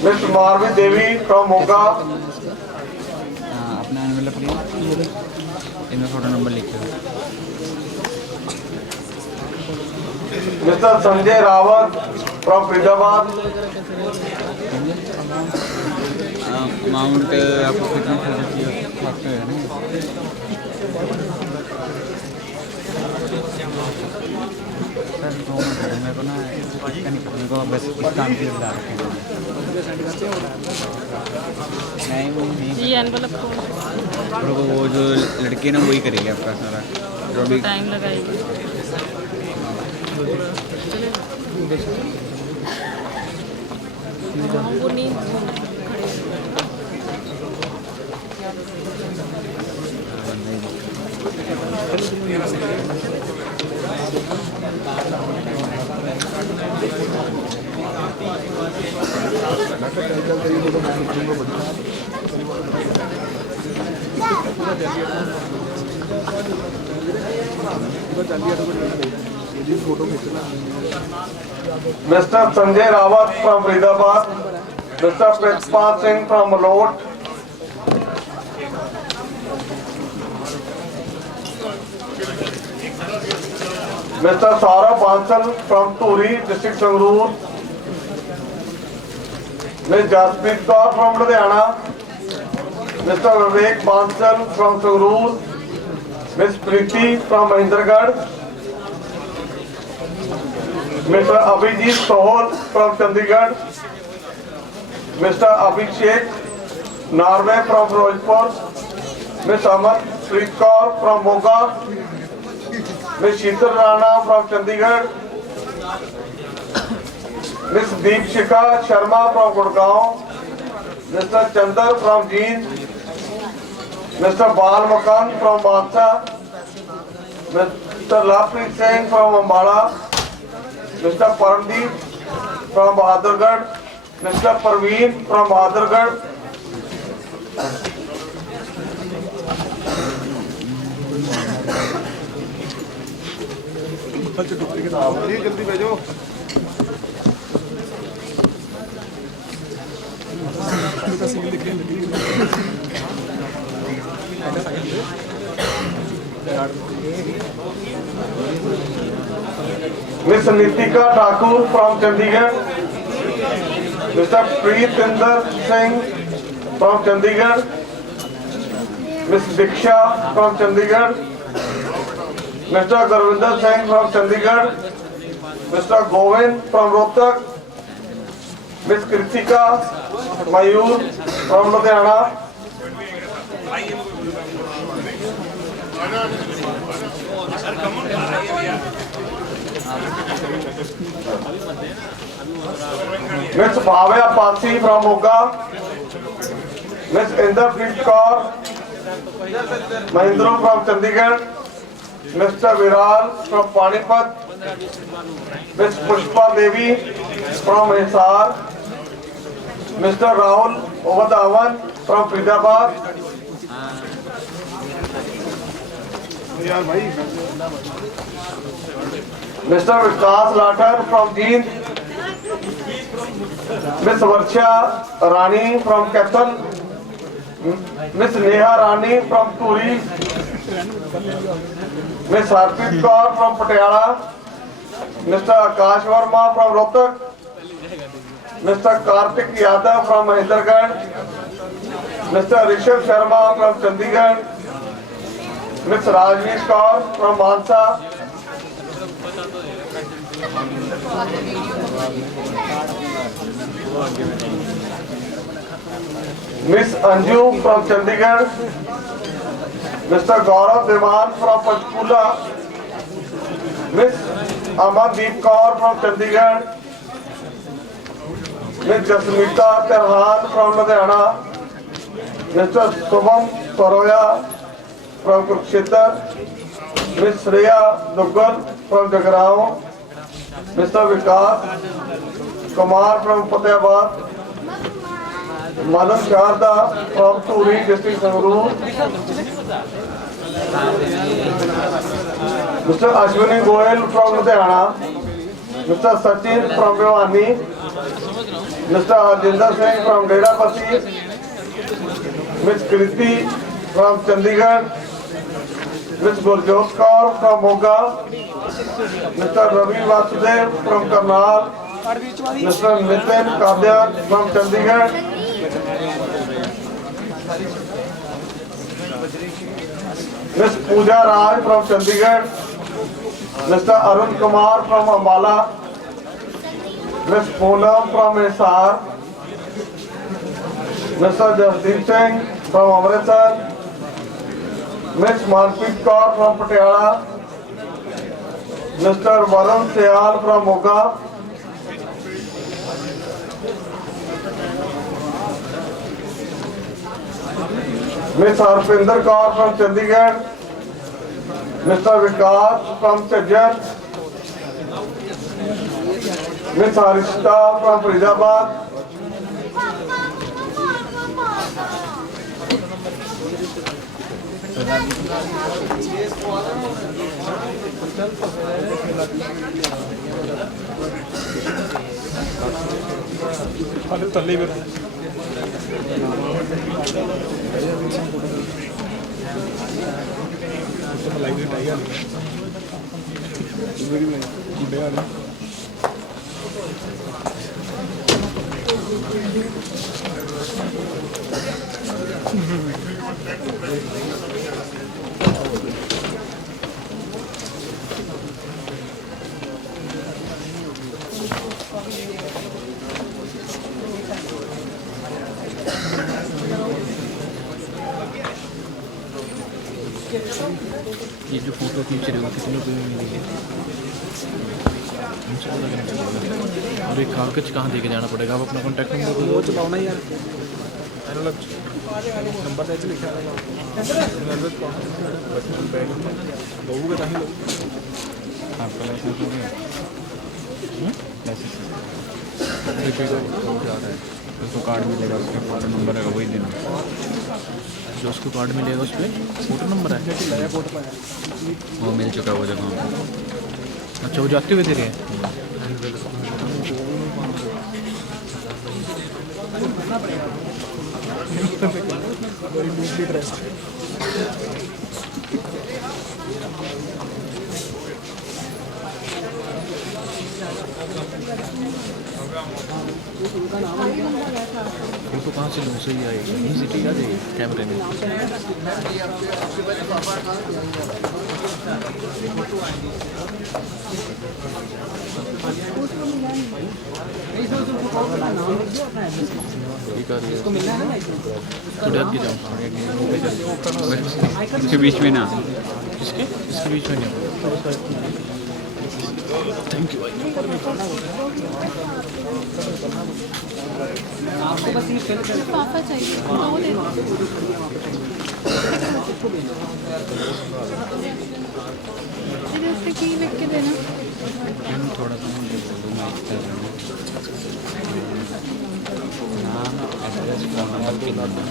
Ms. Marvi Devi from Moga, अपना envelope लिया इनमें photo number लिख दो Mr. Sanjay Rawat from Faridabad, amount आपको कितना खर्च किया आपका है ना सर 2 मिनट मेरे को ना इसका नहीं मेरे को बस इस काम के लिए बुला रखे हैं नहीं वो नहीं ये एनवेलप को वो जो लड़की है ना वही करेगी आपका सारा जो भी टाइम लगाएगी वो नहीं Mr. Sanjay Rawat from Faridabad, Mr. Pritpal Singh from Malot, Mr. Saurabh Bansal from Turi, District Sangrur, Ms. Jaspreet Kaur from Ludhiana, Mr. Vivek Bansal from Sangrur, Ms. Preeti from Mahindragarh, Mr. Abhijit Sohol from Chandigarh, Mr. Abhishek Narve from Firozpur, Ms. Amarpreet Kaur from Moga, Ms. Sheetal Rana from Chandigarh, Ms. Deepshika Sharma from Gurgaon, Mr. Chandar from Jeend, Mr. Bal Makan from Bansa, Mr. Lavpreet Singh from Ambala, Mr. Paramdeep from Bahadurgarh, Mr. Parveen from Bahadurgarh, जल्दी भेजो Miss Nitika Thakur from Chandigarh, Mr. Preetinder Singh from Chandigarh, Miss Diksha from Chandigarh, Mr. Gurvinder Singh from Chandigarh, Mr. Govind from Rohtak, Miss Kritika Mayur from Ludhiana, Miss Bhavya Pasi from Moga, Miss Inderpreet Kaur Mahindra from Chandigarh, Mr. Viral from Panipat, Miss Pushpa Devi from Hisar, Mr. Rahul Bhawan from Faridabad, Mr. Vikas Latar from Jeend, Miss Varsha Rani from Kathal, Miss Neha Rani from Turi, Miss Harpreet Kaur from Patiala, Mr. Akash Verma from Rohtak, Mr. Kartik Yadav from Mahindragarh, Mr. Rishabh Sharma from Chandigarh, Miss Rajneesh Kaur from Mansa, Miss Anju from Chandigarh, Mr. Gaurav Diwan from Panchkula, Miss Amandeep Kaur from Chandigarh, Ms. Jasmeeta Chauhan from Ludhiana, Mr. Subham Paroya from Kurukshetra, Ms. Shreya Duggal from Jagrao, Mr. Vikas Kumar from Fatehbad, Madam Sharda from Turi district Sangrur, Mr. Ashwini Goyal from Ludhiana, Mr. Sachin from Bhiwani, Mr. Arjinder Singh from Derapati, Ms. Kriti from Chandigarh, Ms. Gurjot Kaur from Moga, Mr. Ravi Vasudev from Karnal, Mr. Nitin Kadyan from Chandigarh, Ms. Pooja Raj from Chandigarh, Mr. Arun Kumar from Ambala, Ms. Poonam from Hisar, Mr. Jasdeep Singh from Amritsar, Ms. Manpreet Kaur from Patiala, Mr. Varun Sehal from Moga, Ms. Harpinder Kaur from Chandigarh, Mr. Vikas from Chajjan, Ms. Harishita from Faridabad, ये जो photo खींच रहे हो कितने रुपये में मिलेगी? और एक कागज कहाँ देके जाना पड़ेगा? आप अपना कॉन्टैक्ट नंबर वो चलाओ ना यार, नंबर ऐसे लिखा है आपका लाइसेंस हो गया, उसको कार्ड मिलेगा, उसका फोटो नंबर है वही देना, जो उसको कार्ड मिलेगा उस पर फोटो नंबर है, वो मिल चुका है वो जगह। अच्छा वो जाते हुए दे रहे हैं। तो कहाँ से लूँ? सही आएगी, यहीं से ठीक आ जाएगी कैमरे में। थोड़े आगे जाओ, इसके बीच में ना, इसके बीच में नहीं। थैंक यू भाई। आपको बस ये लिफाफा चाहिए, वो दे दो। इस पे की लिख के देना। थोड़ा सा नाम, एड्रेस, फोन नंबर के पहले था।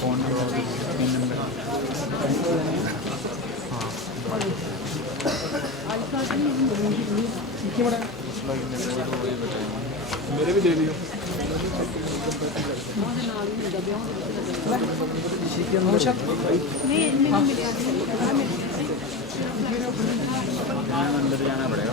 फोन नंबर, पिन नंबर, मेरे भी दे दियो। अंदर जाना पड़ेगा।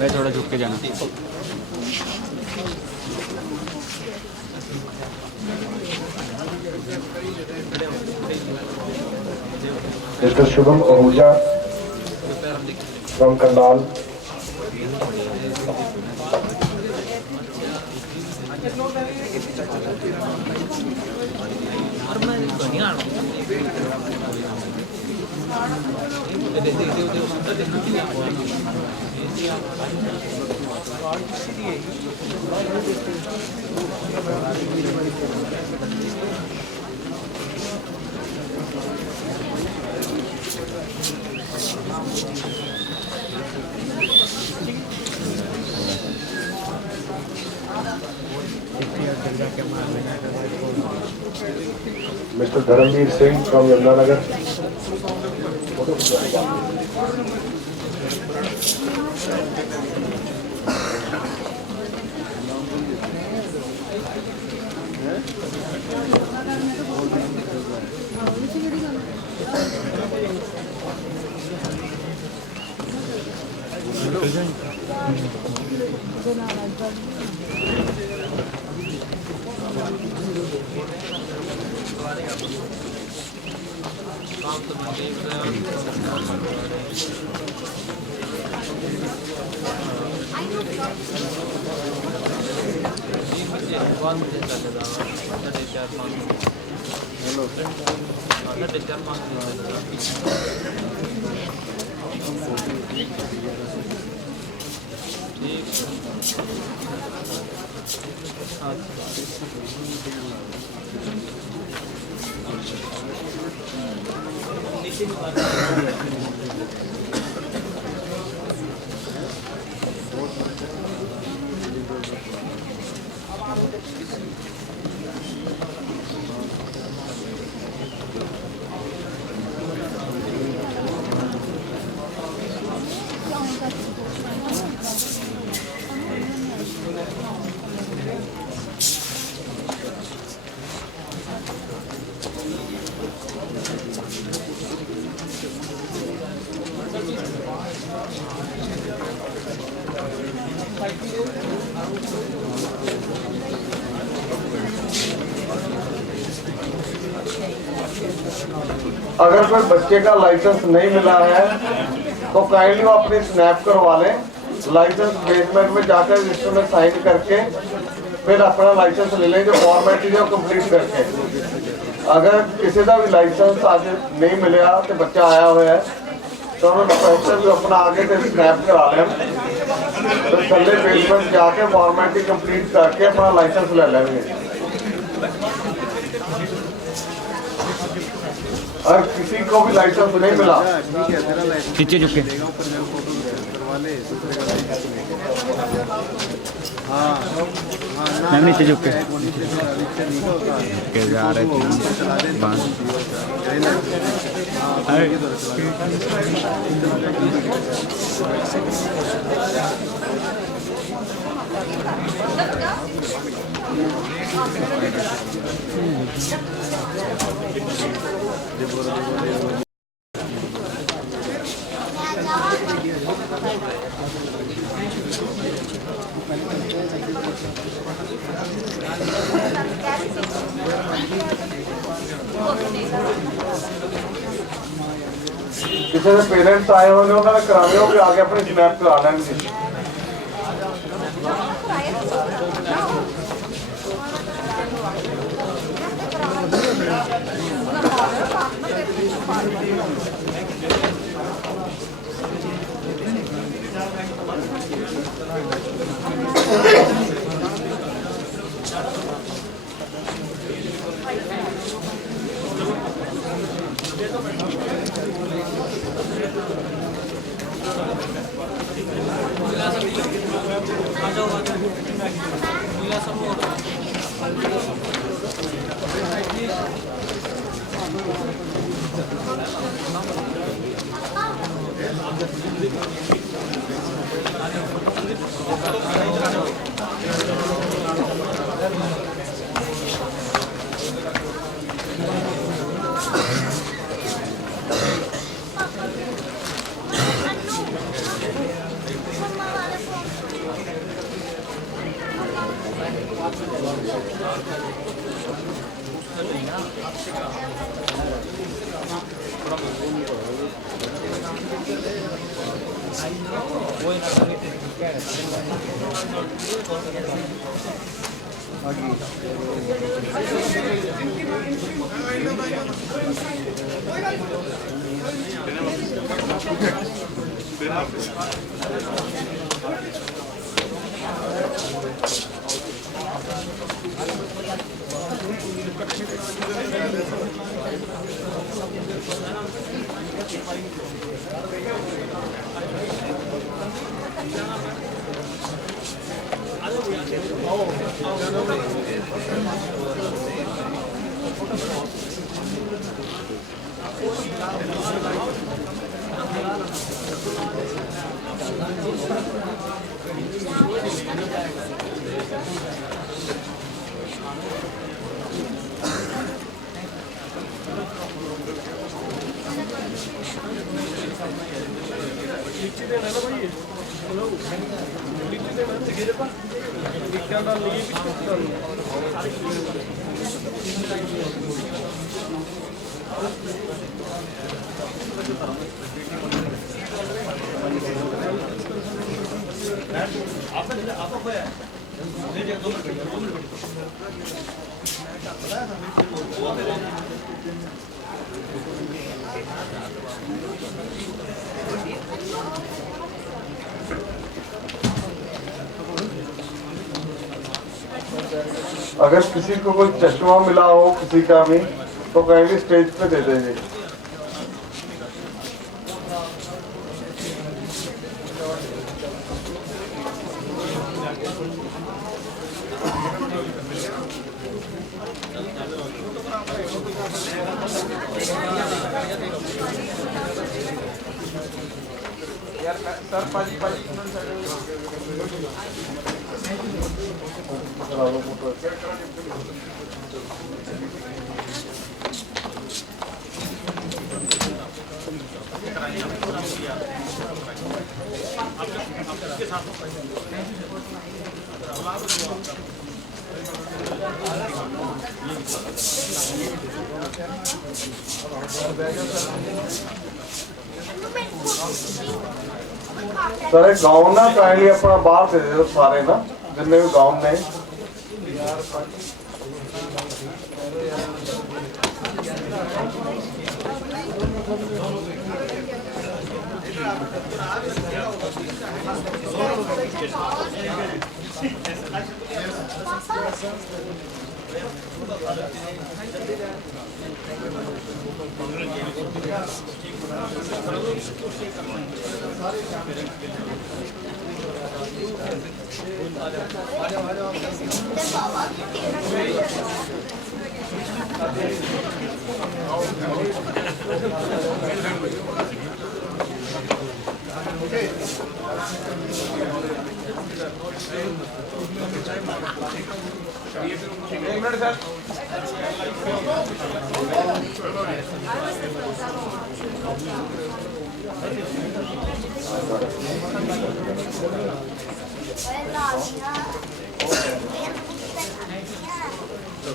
मैं थोड़ा झुक के जाना। Mr. Shubham Ahuja from Karnal. Mr. Dharamveer Singh from Yamuna अगर कोई बच्चे का लाइसेंस नहीं मिला है तो काइंडली वो अपनी स्नैप करवा लें, लाइसेंस बेसमेंट में जाकर रजिस्टर में साइन करके फिर अपना लाइसेंस ले लें, जो फॉर्मेलिटी है कंप्लीट करके। अगर किसी का भी लाइसेंस आज नहीं मिला तो बच्चा आया हुआ है तो उन्होंने भी अपना आगे से स्नैप करा लें, तो थले बेसमेंट जाके फॉर्मेलिटी कंप्लीट करके अपना लाइसेंस ले लेंगे। और किसी को भी लाइसेंस नहीं मिला नीचे झुके मैम, नीचे झुके के जा रहे किसी के पेरेंट्स आए होंगे उन्होंने कराने होंगे आगे अपनी स्नैप करा लेंगे। अगर किसी को कोई चश्मा मिला हो किसी का भी तो काइंडली स्टेज पे दे देंगे। सर एक गाउन ना काइंडली अपना बाहर दे दो सारे ना जितने भी गाउन में।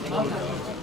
Well,